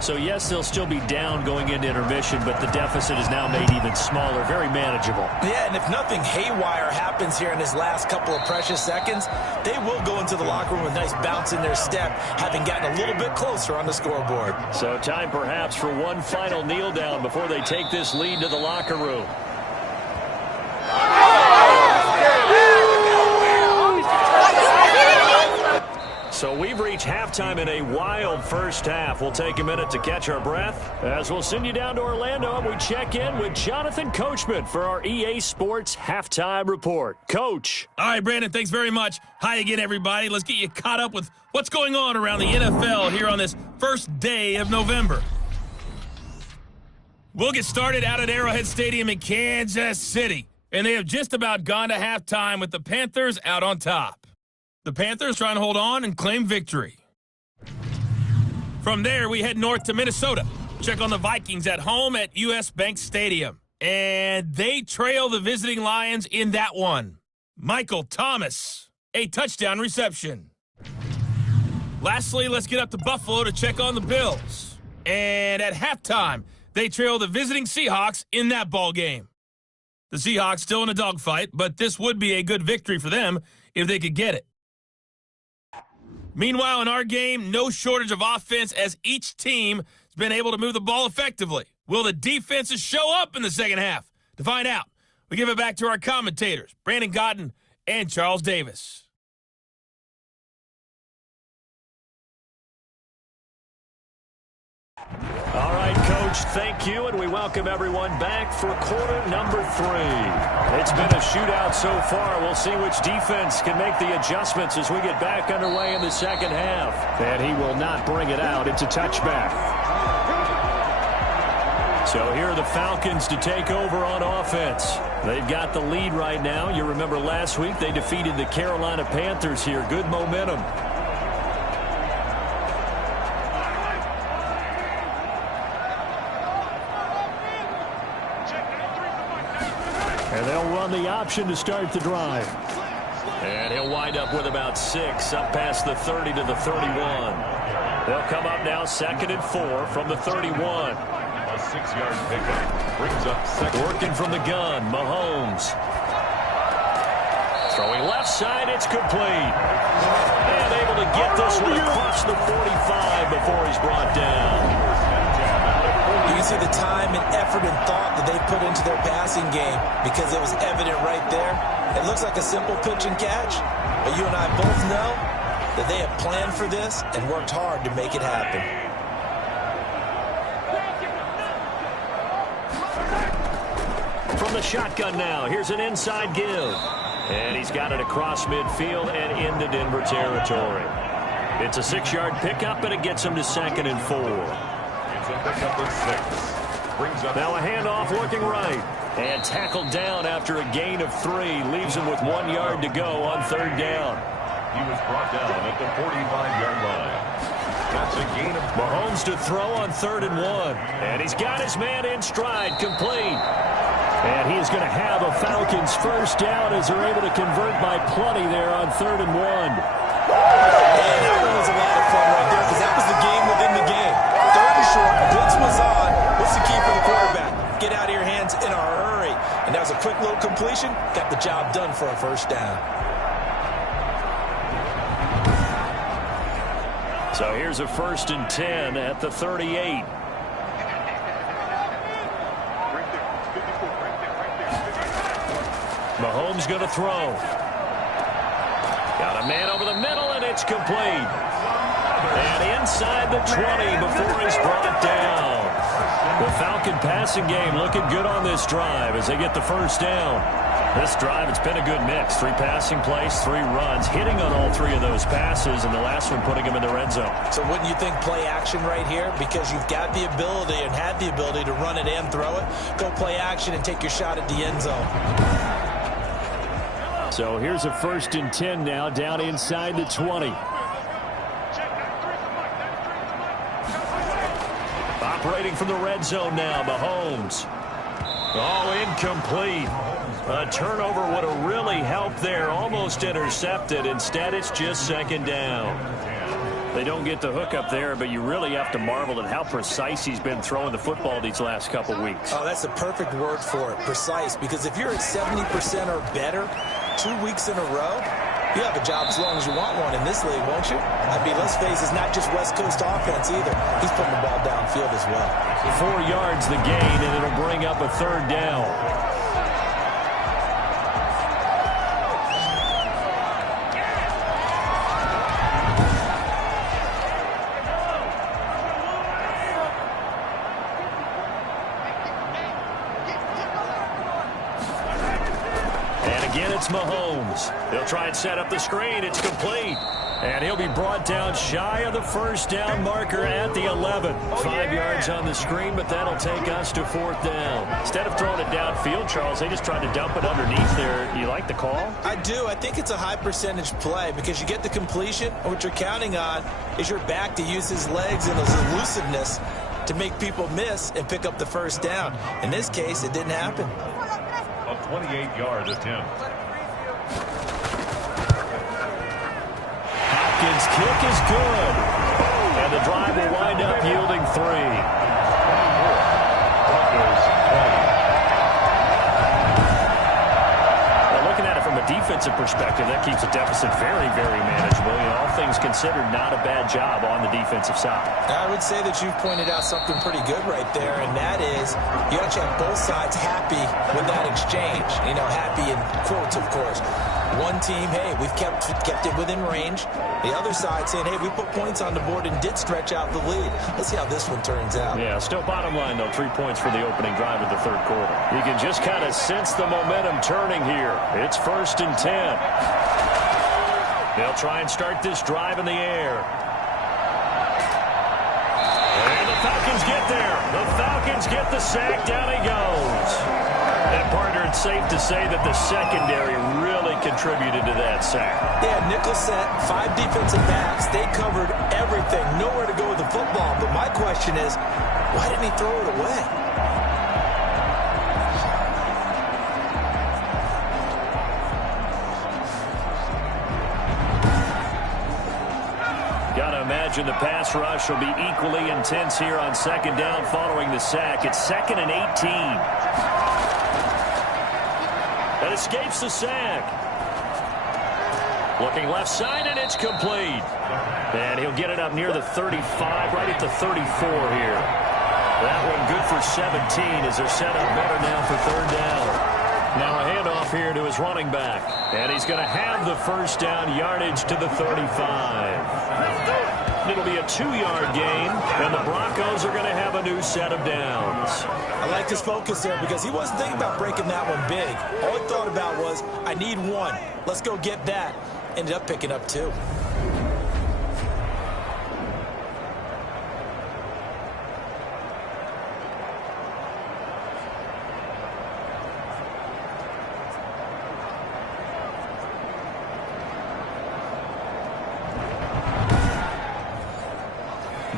So, yes, they'll still be down going into intermission, but the deficit is now made even smaller, very manageable. Yeah, and if nothing haywire happens here in his last couple of precious seconds, they will go into the locker room with a nice bounce in their step, having gotten a little bit closer on the scoreboard. So time perhaps for one final kneel down before they take this lead to the locker room. So we've reached halftime in a wild first half. We'll take a minute to catch our breath as we'll send you down to Orlando and we check in with Jonathan Coachman for our EA Sports Halftime Report. Coach. All right, Brandon, thanks very much. Hi again, everybody. Let's get you caught up with what's going on around the NFL here on this first day of November. We'll get started out at Arrowhead Stadium in Kansas City, and they have just about gone to halftime with the Panthers out on top. The Panthers trying to hold on and claim victory. From there, we head north to Minnesota. Check on the Vikings at home at US Bank Stadium. And they trail the visiting Lions in that one. Michael Thomas, a touchdown reception. Lastly, let's get up to Buffalo to check on the Bills. And at halftime, they trail the visiting Seahawks in that ball game. The Seahawks still in a dogfight, but this would be a good victory for them if they could get it. Meanwhile, in our game, no shortage of offense as each team has been able to move the ball effectively. Will the defenses show up in the second half? To find out, we give it back to our commentators, Brandon Godden and Charles Davis. All right, Coach. Coach, thank you, and we welcome everyone back for quarter number 3. It's been a shootout so far. We'll see which defense can make the adjustments as we get back underway in the second half. And he will not bring it out. It's a touchback. So here are the Falcons to take over on offense. They've got the lead right now. You remember last week they defeated the Carolina Panthers here. Good momentum. And they'll run the option to start the drive. And he'll wind up with about 6 up past the 30 to the 31. They'll come up now 2nd and 4 from the 31. A 6-yard pickup brings up second. Working from the gun, Mahomes. Throwing left side, it's complete. And able to get this one across the 45 before he's brought down. You can see the time and effort and thought that they put into their passing game because it was evident right there. It looks like a simple pitch and catch, but you and I both know that they have planned for this and worked hard to make it happen. From the shotgun now, here's an inside give. And he's got it across midfield and into Denver territory. It's a 6-yard pickup, and it gets him to 2nd and 4. Now a handoff looking right. And tackled down after a gain of 3. Leaves him with 1 yard to go on 3rd down. He was brought down at the 45-yard line. That's a gain of Mahomes to throw on 3rd and 1. And he's got his man in stride, complete. And he's going to have a Falcons first down as they're able to convert by plenty there on 3rd and 1. And that one was a lot of fun right there because that was the game within the game. 3rd and short, blitz was on. What's the key for the quarterback? Get out of your hands in a hurry. And that was a quick little completion. Got the job done for a first down. So here's a 1st and 10 at the 38. Mahomes going to throw. Got a man over the middle, and it's complete. And inside the 20 before he's brought down. The Falcon passing game looking good on this drive as they get the first down. This drive, it's been a good mix. 3 passing plays, 3 runs, hitting on all 3 of those passes, and the last one putting him in the red zone. So wouldn't you think play action right here? Because you've got the ability and had the ability to run it and throw it. Go play action and take your shot at the end zone. So here's a 1st and 10 now down inside the 20. Operating from the red zone now, Mahomes. Oh, incomplete. A turnover would have really helped there. Almost intercepted. Instead, it's just 2nd down. They don't get the hook up there, but you really have to marvel at how precise he's been throwing the football these last couple weeks. Oh, that's the perfect word for it, precise. Because if you're at 70% or better 2 weeks in a row, you have a job as long as you want one in this league, won't you? I mean, let's face it, it's not just West Coast offense either. He's putting the ball downfield as well. 4 yards the gain, and it'll bring up a 3rd down. It's Mahomes. He'll try and set up the screen. It's complete. And he'll be brought down shy of the first down marker at the 11. 5 yards on the screen, but that'll take us to 4th down. Instead of throwing it downfield, Charles, they just tried to dump it underneath there. You like the call? I do. I think it's a high percentage play because you get the completion, and what you're counting on is your back to use his legs and his elusiveness to make people miss and pick up the first down. In this case, it didn't happen. A 28-yard attempt. Hopkins' kick is good. And the drive will wind up yielding 3. Well, looking at it from a defensive perspective, that keeps the deficit very, very manageable. You know, all things considered, not a bad job on the defensive side. I would say that you've pointed out something pretty good right there, and that is you actually have both sides happy with that exchange. You know, happy in quotes, of course. One team, hey, we've kept it within range. The other side saying, hey, we put points on the board and did stretch out the lead. Let's see how this one turns out. Yeah, still bottom line, though, 3 points for the opening drive of the third quarter. You can just kind of sense the momentum turning here. It's 1st and 10. They'll try and start this drive in the air. And the Falcons get there. The Falcons get the sack. Down he goes. And, partner, it's safe to say that the secondary really contributed to that sack. Yeah, nickel set, 5 defensive backs. They covered everything. Nowhere to go with the football. But my question is, why didn't he throw it away? Got to imagine the pass rush will be equally intense here on 2nd down following the sack. It's 2nd and 18. That escapes the sack. Looking left side, and it's complete. And he'll get it up near the 35, right at the 34 here. That one good for 17 as they're set up better now for 3rd down. Now a handoff here to his running back. And he's going to have the 1st down yardage to the 35. It'll be a 2-yard gain, and the Broncos are going to have a new set of downs. I like his focus there because he wasn't thinking about breaking that one big. All he thought about was, I need 1. Let's go get that. Ended up picking up 2.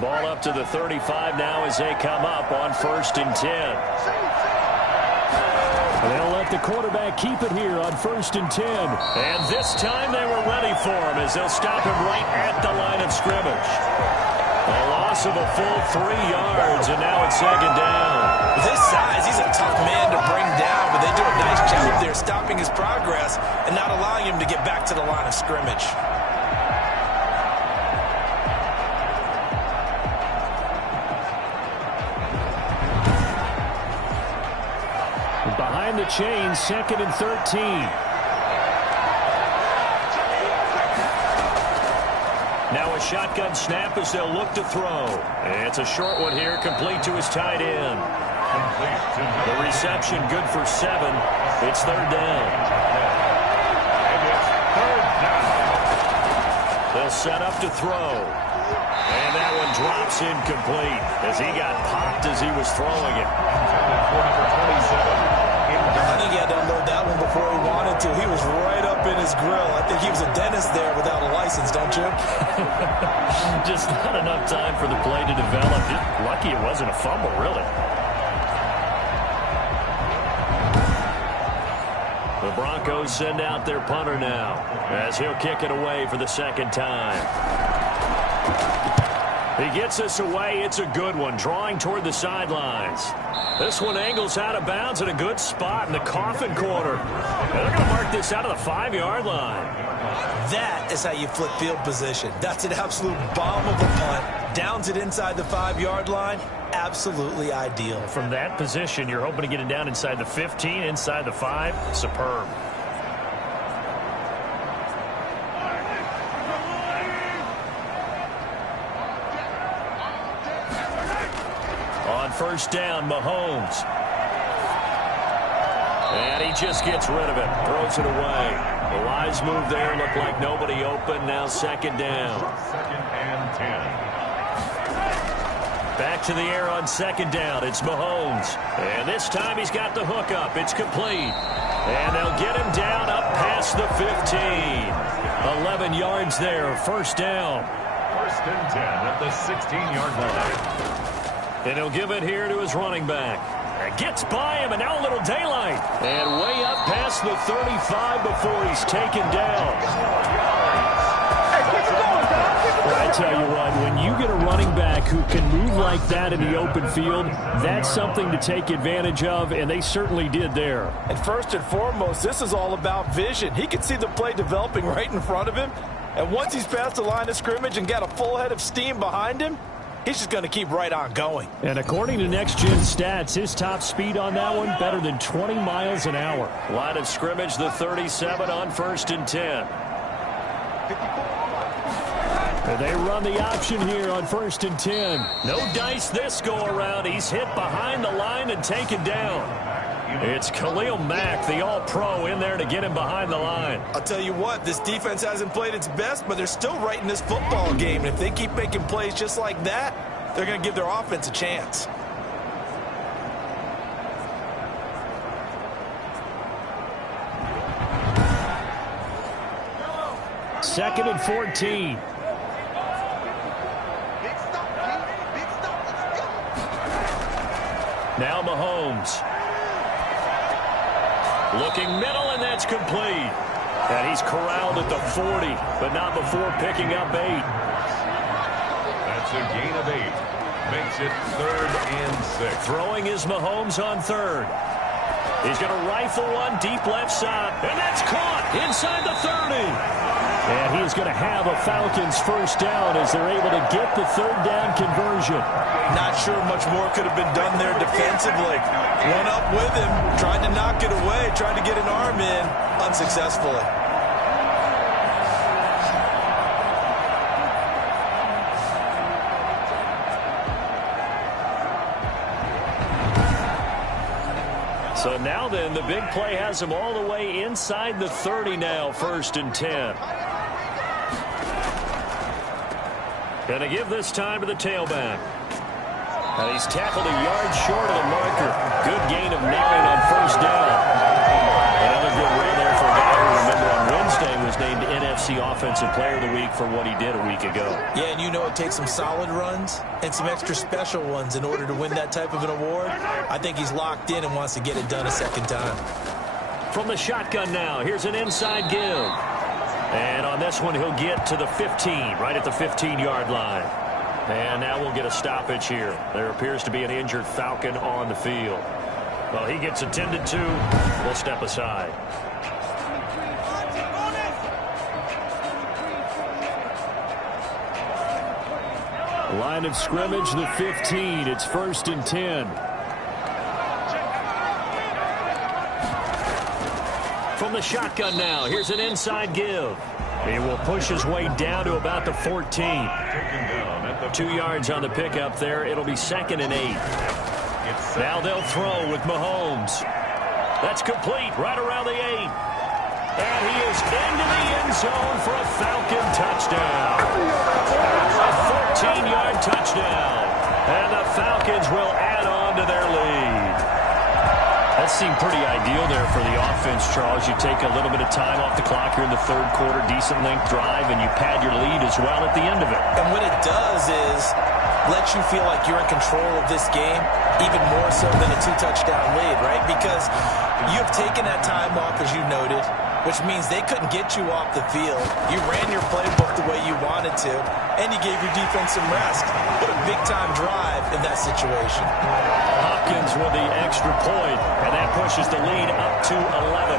Ball up to the 35 now as they come up on 1st and 10. They'll let the quarterback keep it here on 1st and 10. And this time they were ready for him as they'll stop him right at the line of scrimmage. A loss of a full 3 yards, and now it's 2nd down. With his size, he's a tough man to bring down, but they do a nice job there stopping his progress and not allowing him to get back to the line of scrimmage. Behind the chains, 2nd and 13. Now a shotgun snap as they'll look to throw. It's a short one here, complete to his tight end. The reception good for 7. It's 3rd down. And it's 3rd down. They'll set up to throw. And that one drops incomplete as he got popped as he was throwing it. I think he had to unload that one before he wanted to. He was right up in his grill. I think he was a dentist there without a license, don't you? Just not enough time for the play to develop. Lucky it wasn't a fumble, really. The Broncos send out their punter now as he'll kick it away for the 2nd time. He gets this away. It's a good one, drawing toward the sidelines. This one angles out of bounds at a good spot in the coffin corner. And they're going to mark this out of the 5-yard line. That is how you flip field position. That's an absolute bomb of a punt. Downs it inside the 5-yard line. Absolutely ideal. From that position, you're hoping to get it down inside the 15, inside the 5. Superb. On 1st down, Mahomes. And he just gets rid of it. Throws it away. The wise move there. Looked like nobody open. Now 2nd down. 2nd and 10. Back to the air on 2nd down. It's Mahomes. And this time he's got the hook up. It's complete. And they'll get him down up past the 15. 11 yards there. 1st down. 1st and 10 at the 16-yard line. And he'll give it here to his running back. And gets by him, and now a little daylight. And way up past the 35 before he's taken down. I tell you what, when you get a running back who can move like that in the open field, that's something to take advantage of, and they certainly did there. And first and foremost, this is all about vision. He can see the play developing right in front of him, and once he's past the line of scrimmage and got a full head of steam behind him, he's just going to keep right on going. And according to Next Gen Stats, his top speed on that one, better than 20 miles an hour. Line of scrimmage, the 37 on 1st and 10. And they run the option here on 1st and 10. No dice this go around. He's hit behind the line and taken down. It's Khalil Mack, the all-pro, in there to get him behind the line. I'll tell you what, this defense hasn't played its best, but they're still right in this football game. And if they keep making plays just like that, they're going to give their offense a chance. Second and 14. Now Mahomes. Looking middle, and that's complete. And he's corralled at the 40, but not before picking up 8. That's a gain of 8. Makes it 3rd and 6. Throwing is Mahomes on 3rd. He's going to rifle one deep left side, and that's caught inside the 30. And he is going to have a Falcons first down as they're able to get the 3rd down conversion. Not sure much more could have been done there defensively. Went up with him, tried to knock it away, tried to get an arm in, unsuccessfully. So now then, the big play has him all the way inside the 30 now, 1st and 10. Going to give this time to the tailback. And he's tackled a yard short of the marker. Good gain of 9 on 1st down. Another good run there for a guy who, remember, on Wednesday was named NFC Offensive Player of the Week for what he did a week ago. Yeah, and you know it takes some solid runs and some extra special ones in order to win that type of an award. I think he's locked in and wants to get it done a second time. From the shotgun now, here's an inside give. And on this one, he'll get to the 15, right at the 15-yard line. And now we'll get a stoppage here. There appears to be an injured Falcon on the field. Well, he gets attended to. We'll step aside. Line of scrimmage, the 15. It's 1st and 10. From the shotgun now, here's an inside give. He will push his way down to about the 14. 2 yards on the pickup there. It'll be 2nd and 8. Now they'll throw with Mahomes. That's complete right around the 8. And he is into the end zone for a Falcon touchdown. A 14-yard touchdown. And the Falcons will add on to their lead. That seemed pretty ideal there for the offense, Charles. You take a little bit of time off the clock here in the 3rd quarter, decent length drive, and you pad your lead as well at the end of it. And what it does is let you feel like you're in control of this game, even more so than a 2-touchdown lead, right? Because you've taken that time off, as you noted, which means they couldn't get you off the field. You ran your playbook the way you wanted to, and you gave your defense some rest. What a big-time drive in that situation. Hopkins with the extra point, and that pushes the lead up to 11.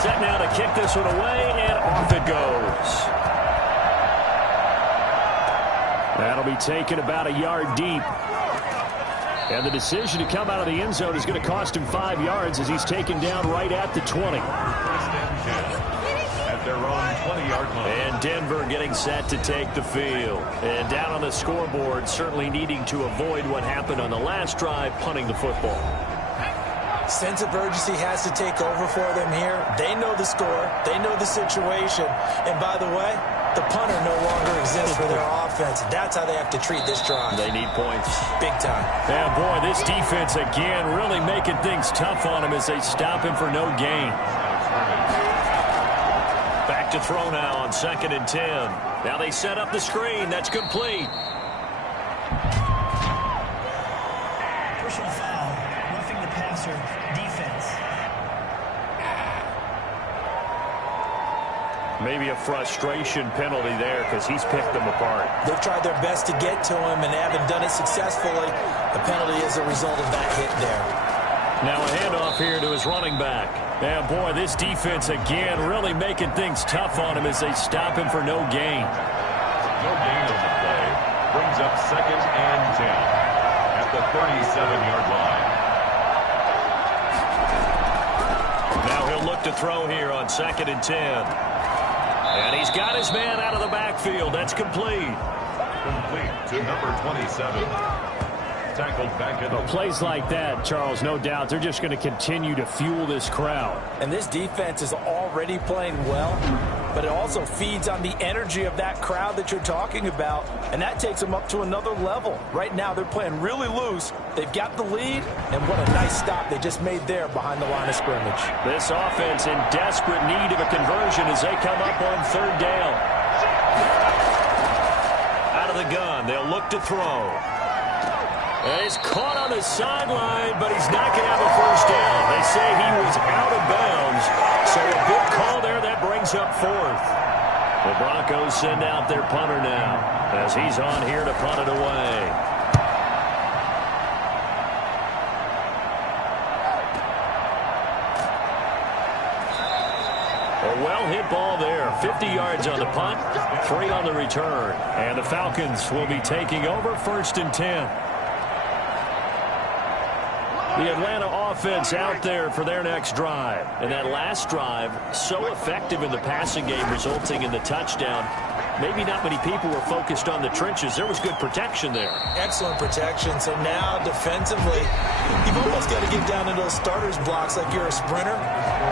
Set now to kick this one away, and off it goes. That'll be taken about a yard deep. And the decision to come out of the end zone is going to cost him 5 yards as he's taken down right at the 20. At their own 20-yard line. And Denver getting set to take the field. And down on the scoreboard, certainly needing to avoid what happened on the last drive, punting the football. Sense of urgency has to take over for them here. They know the score. They know the situation. And by the way, the punter no longer exists for their offense. That's how they have to treat this drive. They need points. Big time. Yeah, boy, this defense again really making things tough on him as they stop him for no gain. Back to throw now on 2nd and 10. Now they set up the screen. That's complete. Personal foul, roughing the passer, defense. Maybe a frustration penalty there because he's picked them apart. They've tried their best to get to him and haven't done it successfully. The penalty is a result of that hit there. Now a handoff here to his running back. And, boy, this defense again really making things tough on him as they stop him for no gain. No gain on the play. Brings up 2nd and 10 at the 37-yard line. Now he'll look to throw here on 2nd and 10. And he's got his man out of the backfield. That's complete. Complete to number 27. Tackled back in the plays like that, Charles, no doubt, they're just going to continue to fuel this crowd. And this defense is already playing well, but it also feeds on the energy of that crowd that you're talking about, and that takes them up to another level. Right now, they're playing really loose. They've got the lead, and what a nice stop they just made there behind the line of scrimmage. This offense in desperate need of a conversion as they come up on 3rd down. Out of the gun, they'll look to throw. And he's caught on the sideline, but he's not going to have a first down. They say he was out of bounds, so a big call there that brings up 4th. The Broncos send out their punter now as he's on here to punt it away. A well-hit ball there. 50 yards on the punt, 3 on the return. And the Falcons will be taking over 1st and 10. The Atlanta offense out there for their next drive. And that last drive, so effective in the passing game, resulting in the touchdown. Maybe not many people were focused on the trenches. There was good protection there. Excellent protection. So now, defensively, you've almost got to get down in those starters blocks like you're a sprinter.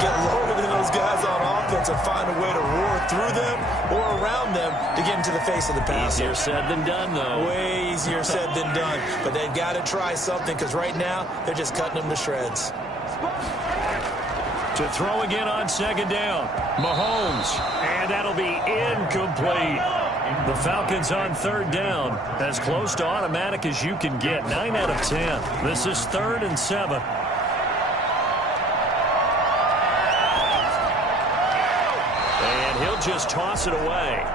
Get lower than those guys on offense and find a way to roar through them or around them to get into the face of the passer. Easier said than done, though. Way easier said than done. But they've got to try something because right now, they're just cutting them to shreds. To throw again on 2nd down. Mahomes. And that'll be incomplete. The Falcons on 3rd down. As close to automatic as you can get. 9 out of 10. This is 3rd and 7. And he'll just toss it away.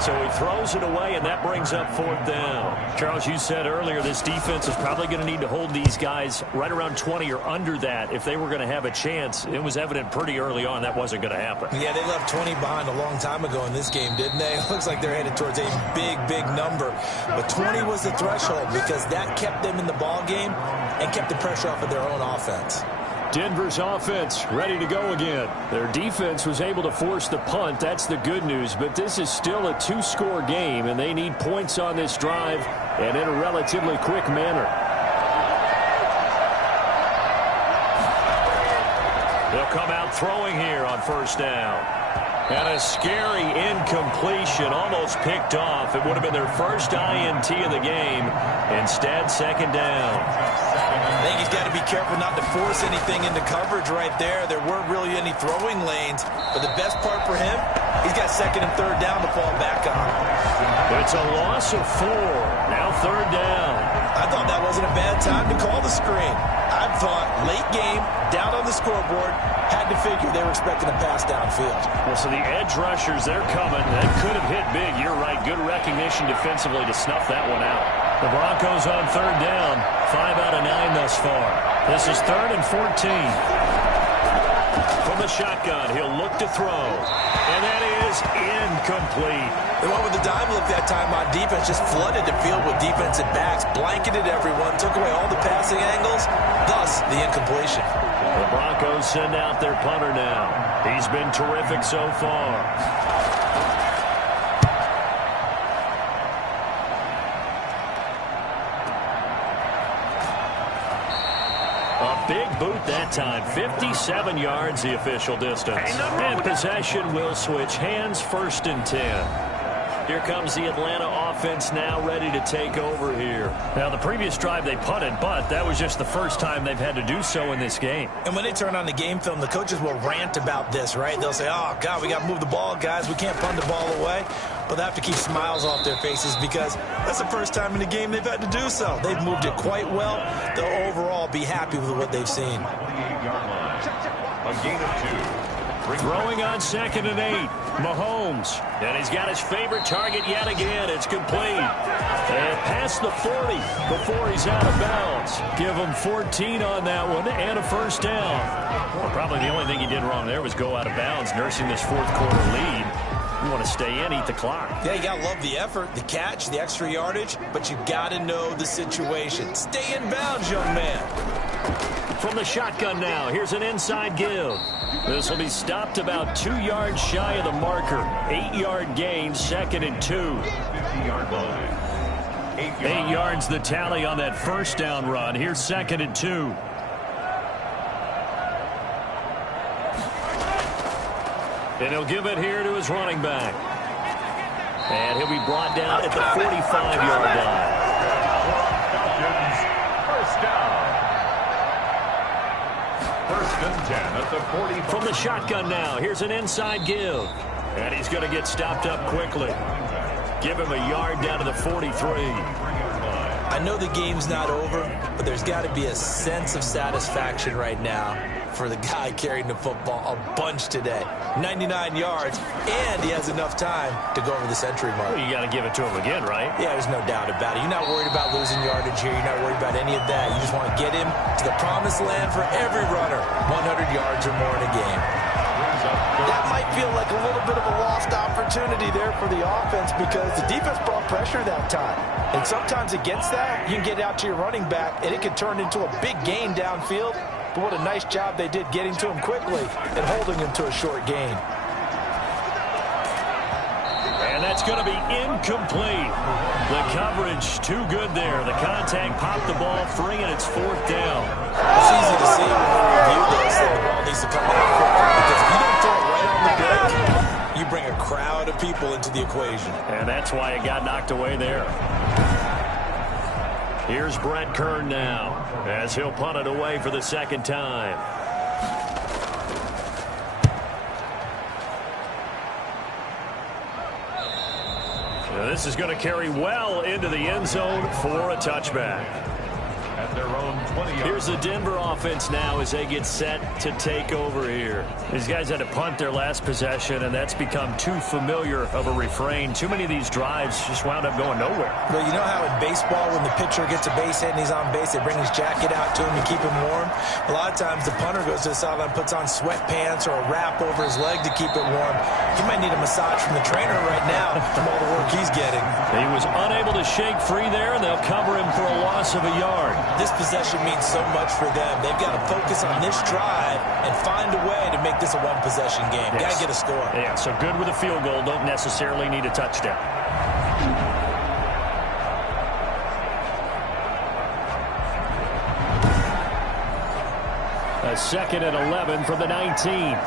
So he throws it away, and that brings up 4th down. Charles, you said earlier this defense is probably going to need to hold these guys right around 20 or under that if they were going to have a chance. It was evident pretty early on that wasn't going to happen. Yeah, they left 20 behind a long time ago in this game, didn't they? It looks like they're headed towards a big, big number. But 20 was the threshold because that kept them in the ball game and kept the pressure off of their own offense. Denver's offense ready to go again. Their defense was able to force the punt. That's the good news. But this is still a 2-score game, and they need points on this drive and in a relatively quick manner. They'll come out throwing here on 1st down. And a scary incompletion, almost picked off. It would have been their first INT of the game. Instead, 2nd down. I think he's got to be careful not to force anything into coverage right there. There weren't really any throwing lanes. But the best part for him, he's got 2nd and 3rd down to fall back on. It's a loss of 4. Now 3rd down. I thought that wasn't a bad time to call the screen. I thought late game, down on the scoreboard, had to figure they were expecting a pass downfield. Well, so the edge rushers, they're coming. That could have hit big. You're right. Good recognition defensively to snuff that one out. The Broncos on 3rd down. 5 out of 9 thus far. This is 3rd and 14. From the shotgun, he'll look to throw. And that is incomplete. They went with the dime look that time on defense, just flooded the field with defensive backs, blanketed everyone, took away all the passing angles, thus the incompletion. The Broncos send out their punter now. He's been terrific so far. A big boot that time. 57 yards the official distance. And possession will switch hands. 1st and 10. Here comes the Atlanta offense now ready to take over here. Now, the previous drive they punted, but that was just the first time they've had to do so in this game. And when they turn on the game film, the coaches will rant about this, right? They'll say, oh, God, we got to move the ball, guys. We can't punt the ball away. But they have to keep smiles off their faces because that's the first time in the game they've had to do so. They've moved it quite well. They'll overall be happy with what they've seen. 28-yard line. A gain of 2. Throwing on 2nd and 8. Mahomes. And he's got his favorite target yet again. It's complete. And past the 40 before he's out of bounds. Give him 14 on that one and a first down. Well, probably the only thing he did wrong there was go out of bounds, nursing this fourth quarter lead. You want to stay in, eat the clock. Yeah, you got to love the effort, the catch, the extra yardage, but you got to know the situation. Stay in bounds, young man. From the shotgun now, here's an inside give. This will be stopped about 2 yards shy of the marker. 8-yard gain, 2nd and 2. 50-yard line. 8 yards the tally on that first down run. Here's 2nd and 2. And he'll give it here to his running back. And he'll be brought down at the 45-yard line. Falcons, first down. 1st and 10 at the 45. From the shotgun now, here's an inside give. And he's going to get stopped up quickly. Give him a yard down to the 43. I know the game's not over, but there's got to be a sense of satisfaction right now for the guy carrying the football a bunch today. 99 yards, and he has enough time to go over the century mark. Well, you got to give it to him again, right? Yeah, there's no doubt about it. You're not worried about losing yardage here. You're not worried about any of that. You just want to get him to the promised land for every runner. 100 yards or more in a game. That might feel like a little bit of a lost opportunity there for the offense because the defense brought pressure that time. And sometimes against that, you can get out to your running back, and it can turn into a big gain downfield. But what a nice job they did getting to him quickly and holding him to a short gain. And that's going to be incomplete. The coverage too good there. The contact popped the ball free, and it's 4th down. It's easy to see when we review this that the ball needs to come out quickly because if you don't throw it right on the break, you bring a crowd of people into the equation. And that's why it got knocked away there. Here's Brett Kern now as he'll punt it away for the 2nd time. Now this is going to carry well into the end zone for a touchback. At their own 20-yard. Here's the Denver offense now as they get set to take over here. These guys had to punt their last possession, and that's become too familiar of a refrain. Too many of these drives just wound up going nowhere. Well, you know how in baseball when the pitcher gets a base hit and he's on base, they bring his jacket out to him to keep him warm? A lot of times the punter goes to the sideline, puts on sweatpants or a wrap over his leg to keep it warm. He might need a massage from the trainer right now from all the work he's getting. He was unable to shake free there, and they'll cover him for a loss of a yard. This possession means so much for them. They've got to focus on this drive and find a way to make this a one-possession game. Yes. Got to get a score. Yeah, so good with a field goal. Don't necessarily need a touchdown. A 2nd and 11 from the 19.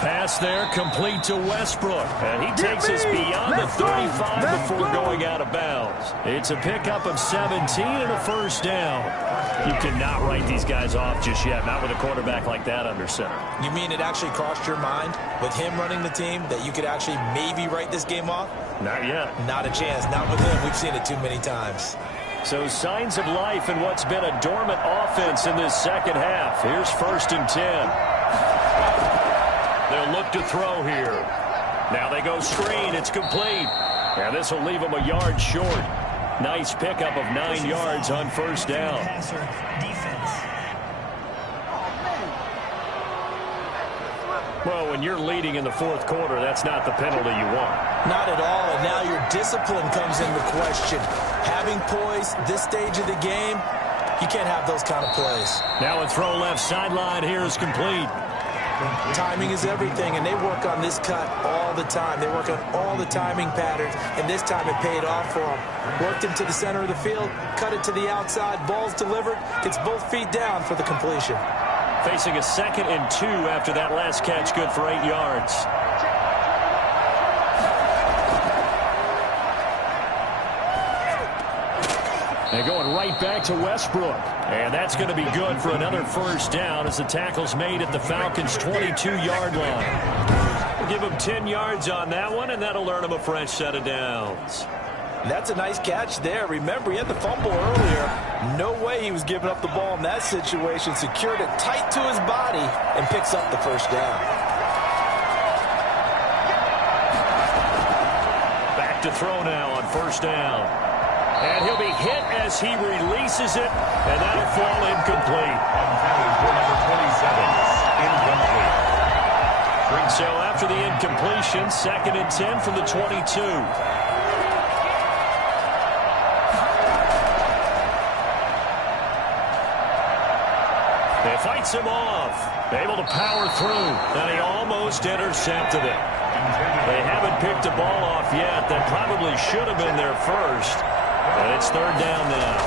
Pass there, complete to Westbrook. And he takes us beyond the 35 before going out of bounds. It's a pickup of 17 and a first down. You cannot write these guys off just yet, not with a quarterback like that under center. You mean it actually crossed your mind with him running the team that you could actually maybe write this game off? Not yet. Not a chance. Not with him. We've seen it too many times. So signs of life in what's been a dormant offense in this 2nd half. Here's 1st and 10. They'll look to throw here. Now they go screen. It's complete. And this will leave them a yard short. Nice pickup of 9 yards on 1st down. Passer defense. Well, when you're leading in the 4th quarter, that's not the penalty you want. Not at all, and now your discipline comes into question. Having poise this stage of the game, you can't have those kind of plays. Now a throw left sideline here is complete. Timing is everything, and they work on this cut all the time. They work on all the timing patterns, and this time it paid off for them. Worked him to the center of the field, cut it to the outside, ball's delivered. It's both feet down for the completion. Facing a 2nd and 2 after that last catch, good for 8 yards. They're going right back to Westbrook. And that's going to be good for another first down as the tackle's made at the Falcons' 22-yard line. We'll give them 10 yards on that one, and that'll earn them a fresh set of downs. That's a nice catch there. Remember, he had the fumble earlier. No way he was giving up the ball in that situation. Secured it tight to his body and picks up the first down. Back to throw now on first down. And he'll be hit as he releases it, and that'll fall incomplete. Intended for number 27, incomplete. So after the incompletion, 2nd and 10 from the 22. They fights him off. Able to power through, and he almost intercepted it. They haven't picked a ball off yet. That probably should have been their first. And it's 3rd down now.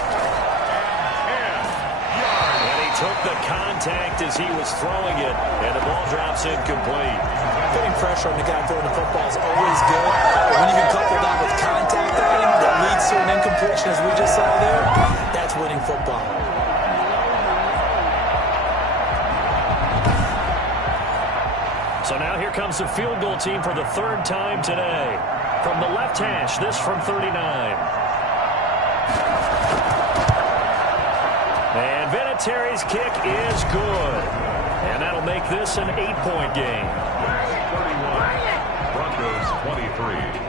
And he took the contact as he was throwing it, and the ball drops incomplete. Putting pressure on the guy throwing the football is always good. But when you can couple that with contact on him that leads to an incompletion, as we just saw there, that's winning football. So now here comes the field goal team for the 3rd time today. From the left hash, this from 39. And Vinatieri's kick is good. And that'll make this an 8-point game. 31, Broncos 23.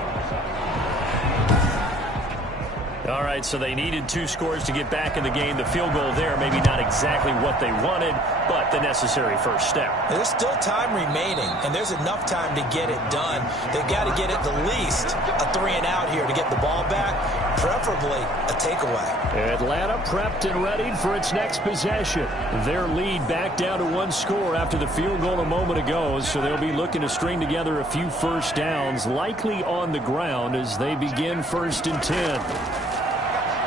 All right, so they needed 2 scores to get back in the game. The field goal there, maybe not exactly what they wanted, but the necessary first step. There's still time remaining, and there's enough time to get it done. They've got to get at the least a 3-and-out here to get the ball back, preferably a takeaway. Atlanta prepped and ready for its next possession. Their lead back down to 1 score after the field goal a moment ago, so they'll be looking to string together a few first downs, likely on the ground as they begin 1st and 10.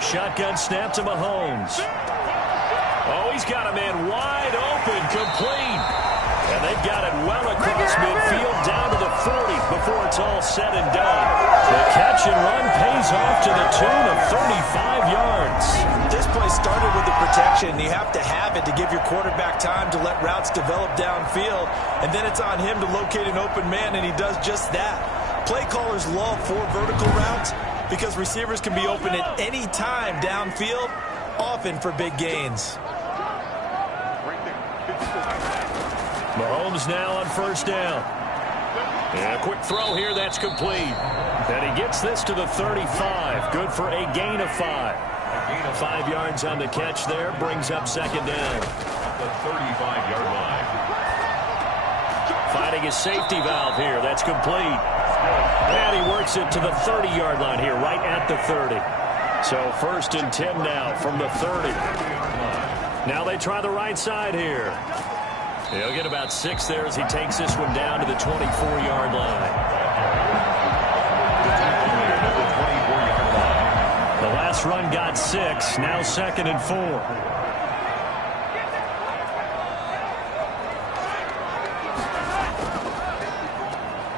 Shotgun snap to Mahomes. Oh, he's got a man wide open, complete. And they've got it well across midfield down to the 40 before it's all said and done. The catch and run pays off to the tune of 35 yards. This play started with the protection. You have to have it to give your quarterback time to let routes develop downfield. And then it's on him to locate an open man, and he does just that. Play callers love 4 vertical routes because receivers can be open at any time downfield, often for big gains. Mahomes now on first down. And a quick throw here, that's complete. And he gets this to the 35. Good for a gain of 5. 5 yards on the catch there, brings up 2nd down. The 35-yard line. Finding his safety valve here, that's complete. And he works it to the 30-yard line here, right at the 30. So 1st and 10 now from the 30. Now they try the right side here. He'll get about 6 there as he takes this one down to the 24-yard line. The last run got 6, now 2nd and 4.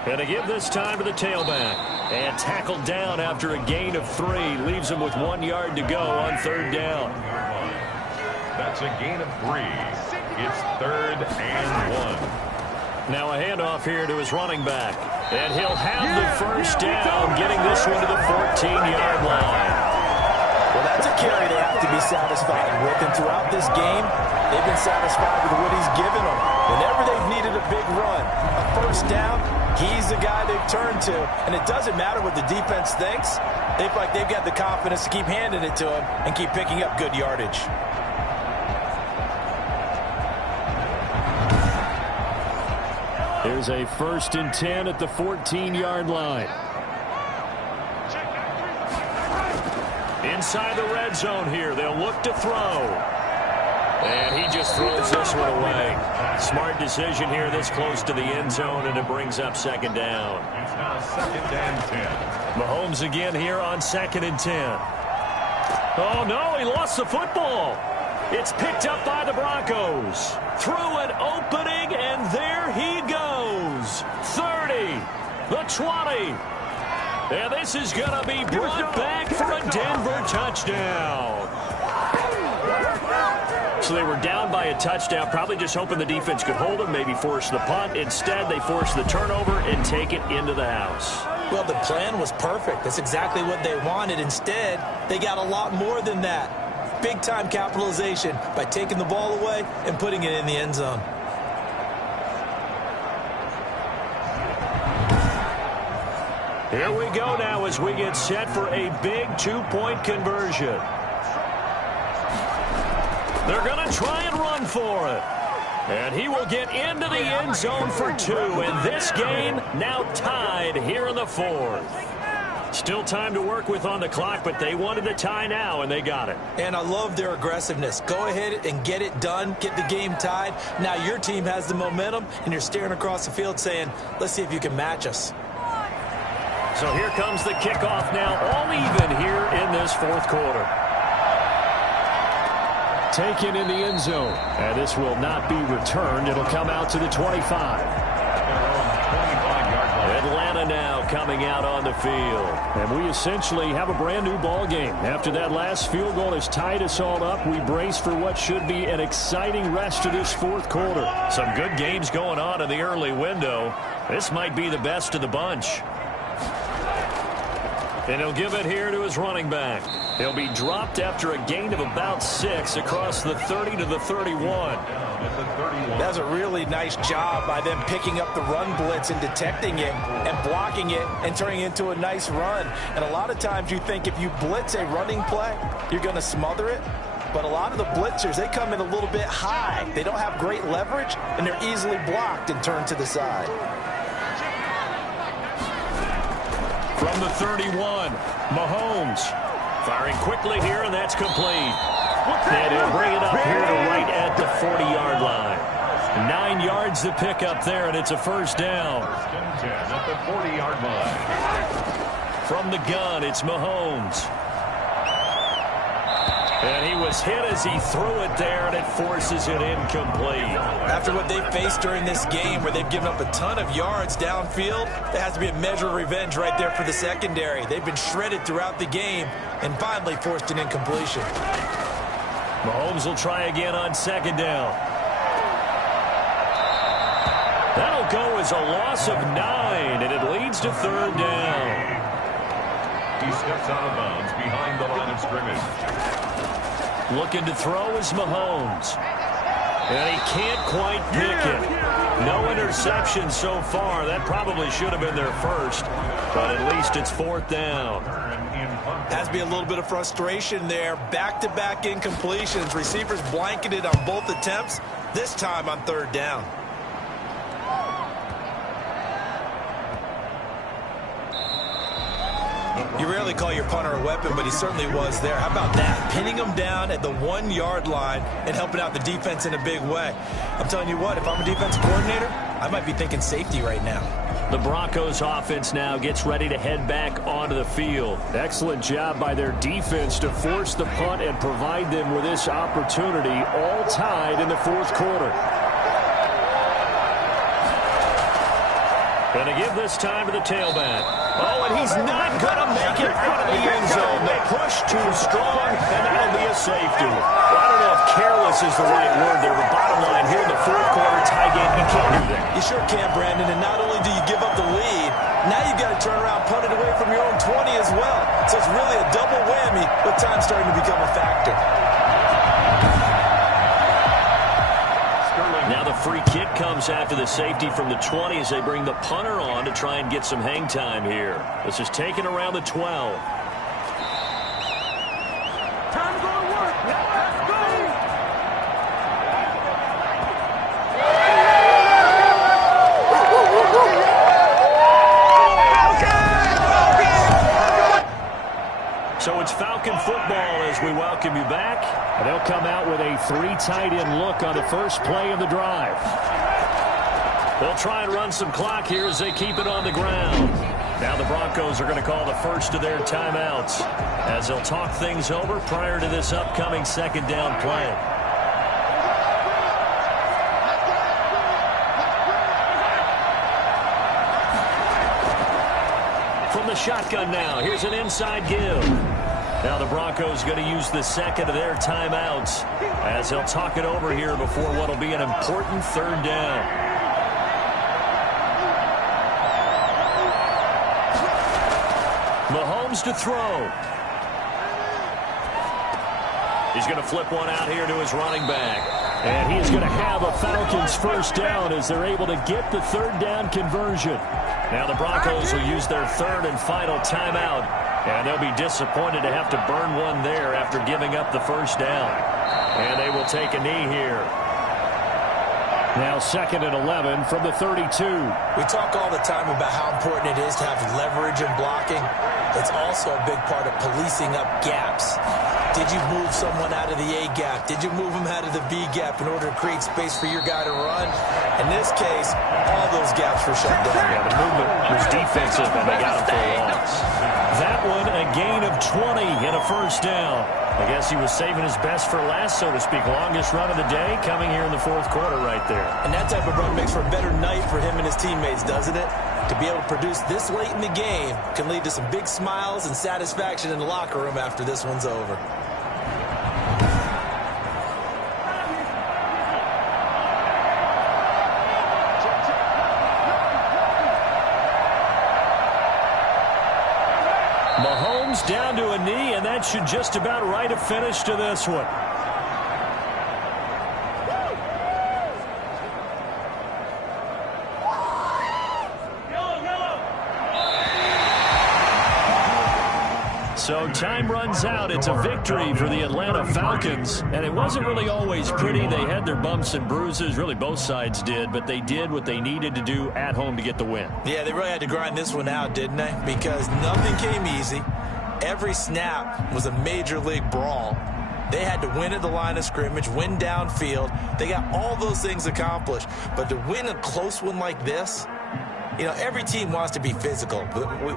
And to give this time to the tailback. And tackled down after a gain of 3. Leaves him with 1 yard to go on 3rd down. That's a gain of 3. It's 3rd and 1. Now a handoff here to his running back. And he'll have the first down, getting this one to the 14-yard line. Well, that's a carry they have to be satisfied with. And throughout this game, they've been satisfied with what he's given them. Whenever they've needed a big run, a first down, he's the guy they've turned to. And it doesn't matter what the defense thinks. They feel like they've got the confidence to keep handing it to him and keep picking up good yardage. Here's a 1st and 10 at the 14-yard line. Inside the red zone here, they'll look to throw. And he just throws this one away. Smart decision here this close to the end zone, and it brings up 2nd down. It's now 2nd and 10. Mahomes again here on 2nd and 10. Oh, no, he lost the football. It's picked up by the Broncos. Through an opening, and there he goes. 30, the 20. And this is going to be brought back for a Denver touchdown. So they were down by a touchdown, probably just hoping the defense could hold them, maybe force the punt. Instead, they force the turnover and take it into the house. Well, the plan was perfect. That's exactly what they wanted. Instead, they got a lot more than that. Big-time capitalization by taking the ball away and putting it in the end zone. Here we go now as we get set for a big two-point conversion. They're going to try and run for it. And he will get into the end zone for 2. And this game now tied here in the 4th. Still time to work with on the clock, but they wanted the tie now, and they got it. And I love their aggressiveness. Go ahead and get it done. Get the game tied. Now your team has the momentum, and you're staring across the field saying, let's see if you can match us. So here comes the kickoff now, all even here in this 4th quarter. Taken in the end zone. And this will not be returned. It'll come out to the 25. Atlanta now coming out on the field. And we essentially have a brand new ball game. After that last field goal has tied us all up, we brace for what should be an exciting rest of this 4th quarter. Some good games going on in the early window. This might be the best of the bunch. And he'll give it here to his running back. He'll be dropped after a gain of about 6 across the 30 to the 31. That's a really nice job by them picking up the run blitz and detecting it and blocking it and turning it into a nice run. And a lot of times you think if you blitz a running play, you're going to smother it. But a lot of the blitzers, they come in a little bit high. They don't have great leverage, and they're easily blocked and turned to the side. From the 31, Mahomes firing quickly here, and that's complete. And he'll bring it up here to right at the 40-yard line. 9 yards to pick up there, and it's a first down. At the 40-yard line. From the gun, it's Mahomes. And he was hit as he threw it there, and it forces it incomplete. After what they've faced during this game where they've given up a ton of yards downfield, there has to be a measure of revenge right there for the secondary. They've been shredded throughout the game and finally forced an incompletion. Mahomes will try again on 2nd down. That'll go as a loss of 9, and it leads to 3rd down. He steps out of bounds behind the line of scrimmage. Looking to throw is Mahomes. And he can't quite pick it. No interception so far. That probably should have been their first. But at least it's 4th down. Has to be a little bit of frustration there. Back-to-back incompletions. Receivers blanketed on both attempts. This time on 3rd down. You rarely call your punter a weapon, but he certainly was there. How about that? Pinning him down at the 1-yard line and helping out the defense in a big way. I'm telling you what, if I'm a defense coordinator, I might be thinking safety right now. The Broncos offense now gets ready to head back onto the field. Excellent job by their defense to force the punt and provide them with this opportunity, all tied in the 4th quarter. Going to give this time to the tailback. Oh, and he's not going to make it out of the end zone. The push too strong, and that'll be a safety. Well, I don't know if careless is the right word there, but bottom line here in the 4th quarter tie game, you can't do that. You sure can, Brandon, and not only do you give up the lead, now you've got to turn around, punt it away from your own 20 as well. So it's really a double whammy with time starting to become a factor. Now the free kick comes after the safety from the 20 as they bring the punter on to try and get some hang time here. This is taken around the 12. Time to go to work. Let's go. So it's Falcon football as we welcome you back. And they'll come out with a 3 tight end look on the first play of the drive. They'll try and run some clock here as they keep it on the ground. Now the Broncos are going to call the first of their timeouts as they'll talk things over prior to this upcoming 2nd down play. From the shotgun now, here's an inside give. Now the Broncos going to use the 2nd of their timeouts as they'll talk it over here before what will be an important 3rd down. Mahomes to throw. He's going to flip one out here to his running back. And he's going to have a Falcons first down as they're able to get the third down conversion. Now the Broncos will use their third and final timeout. And they'll be disappointed to have to burn one there after giving up the first down. And they will take a knee here. Now 2nd and 11 from the 32. We talk all the time about how important it is to have leverage in blocking. It's also a big part of policing up gaps. Did you move someone out of the A gap? Did you move him out of the B gap in order to create space for your guy to run? In this case, all those gaps were shut down. Yeah, the movement was defensive, and they got him for a loss. That one, a gain of 20 and a first down. I guess he was saving his best for last, so to speak. Longest run of the day coming here in the fourth quarter right there. And that type of run makes for a better night for him and his teammates, doesn't it? To be able to produce this late in the game can lead to some big smiles and satisfaction in the locker room after this one's over. Mahomes down to a knee, and that should just about write a finish to this one. So time runs out. It's a victory for the Atlanta Falcons. And it wasn't really always pretty. They had their bumps and bruises. Really, both sides did. But they did what they needed to do at home to get the win. Yeah, they really had to grind this one out, didn't they? Because nothing came easy. Every snap was a major league brawl. They had to win at the line of scrimmage, win downfield. They got all those things accomplished. But to win a close one like this, you know, every team wants to be physical.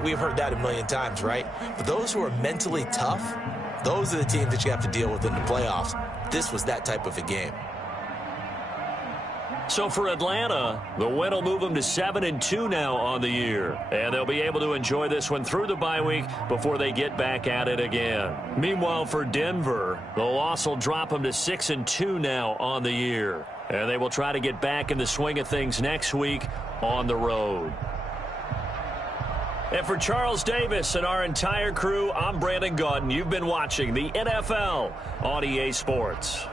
We've heard that a million times, right? But those who are mentally tough, those are the teams that you have to deal with in the playoffs. This was that type of a game. So for Atlanta, the win will move them to 7-2 now on the year. And they'll be able to enjoy this one through the bye week before they get back at it again. Meanwhile, for Denver, the loss will drop them to 6-2 now on the year. And they will try to get back in the swing of things next week on the road. And for Charles Davis and our entire crew, I'm Brandon Gaudin. You've been watching the NFL on EA Sports.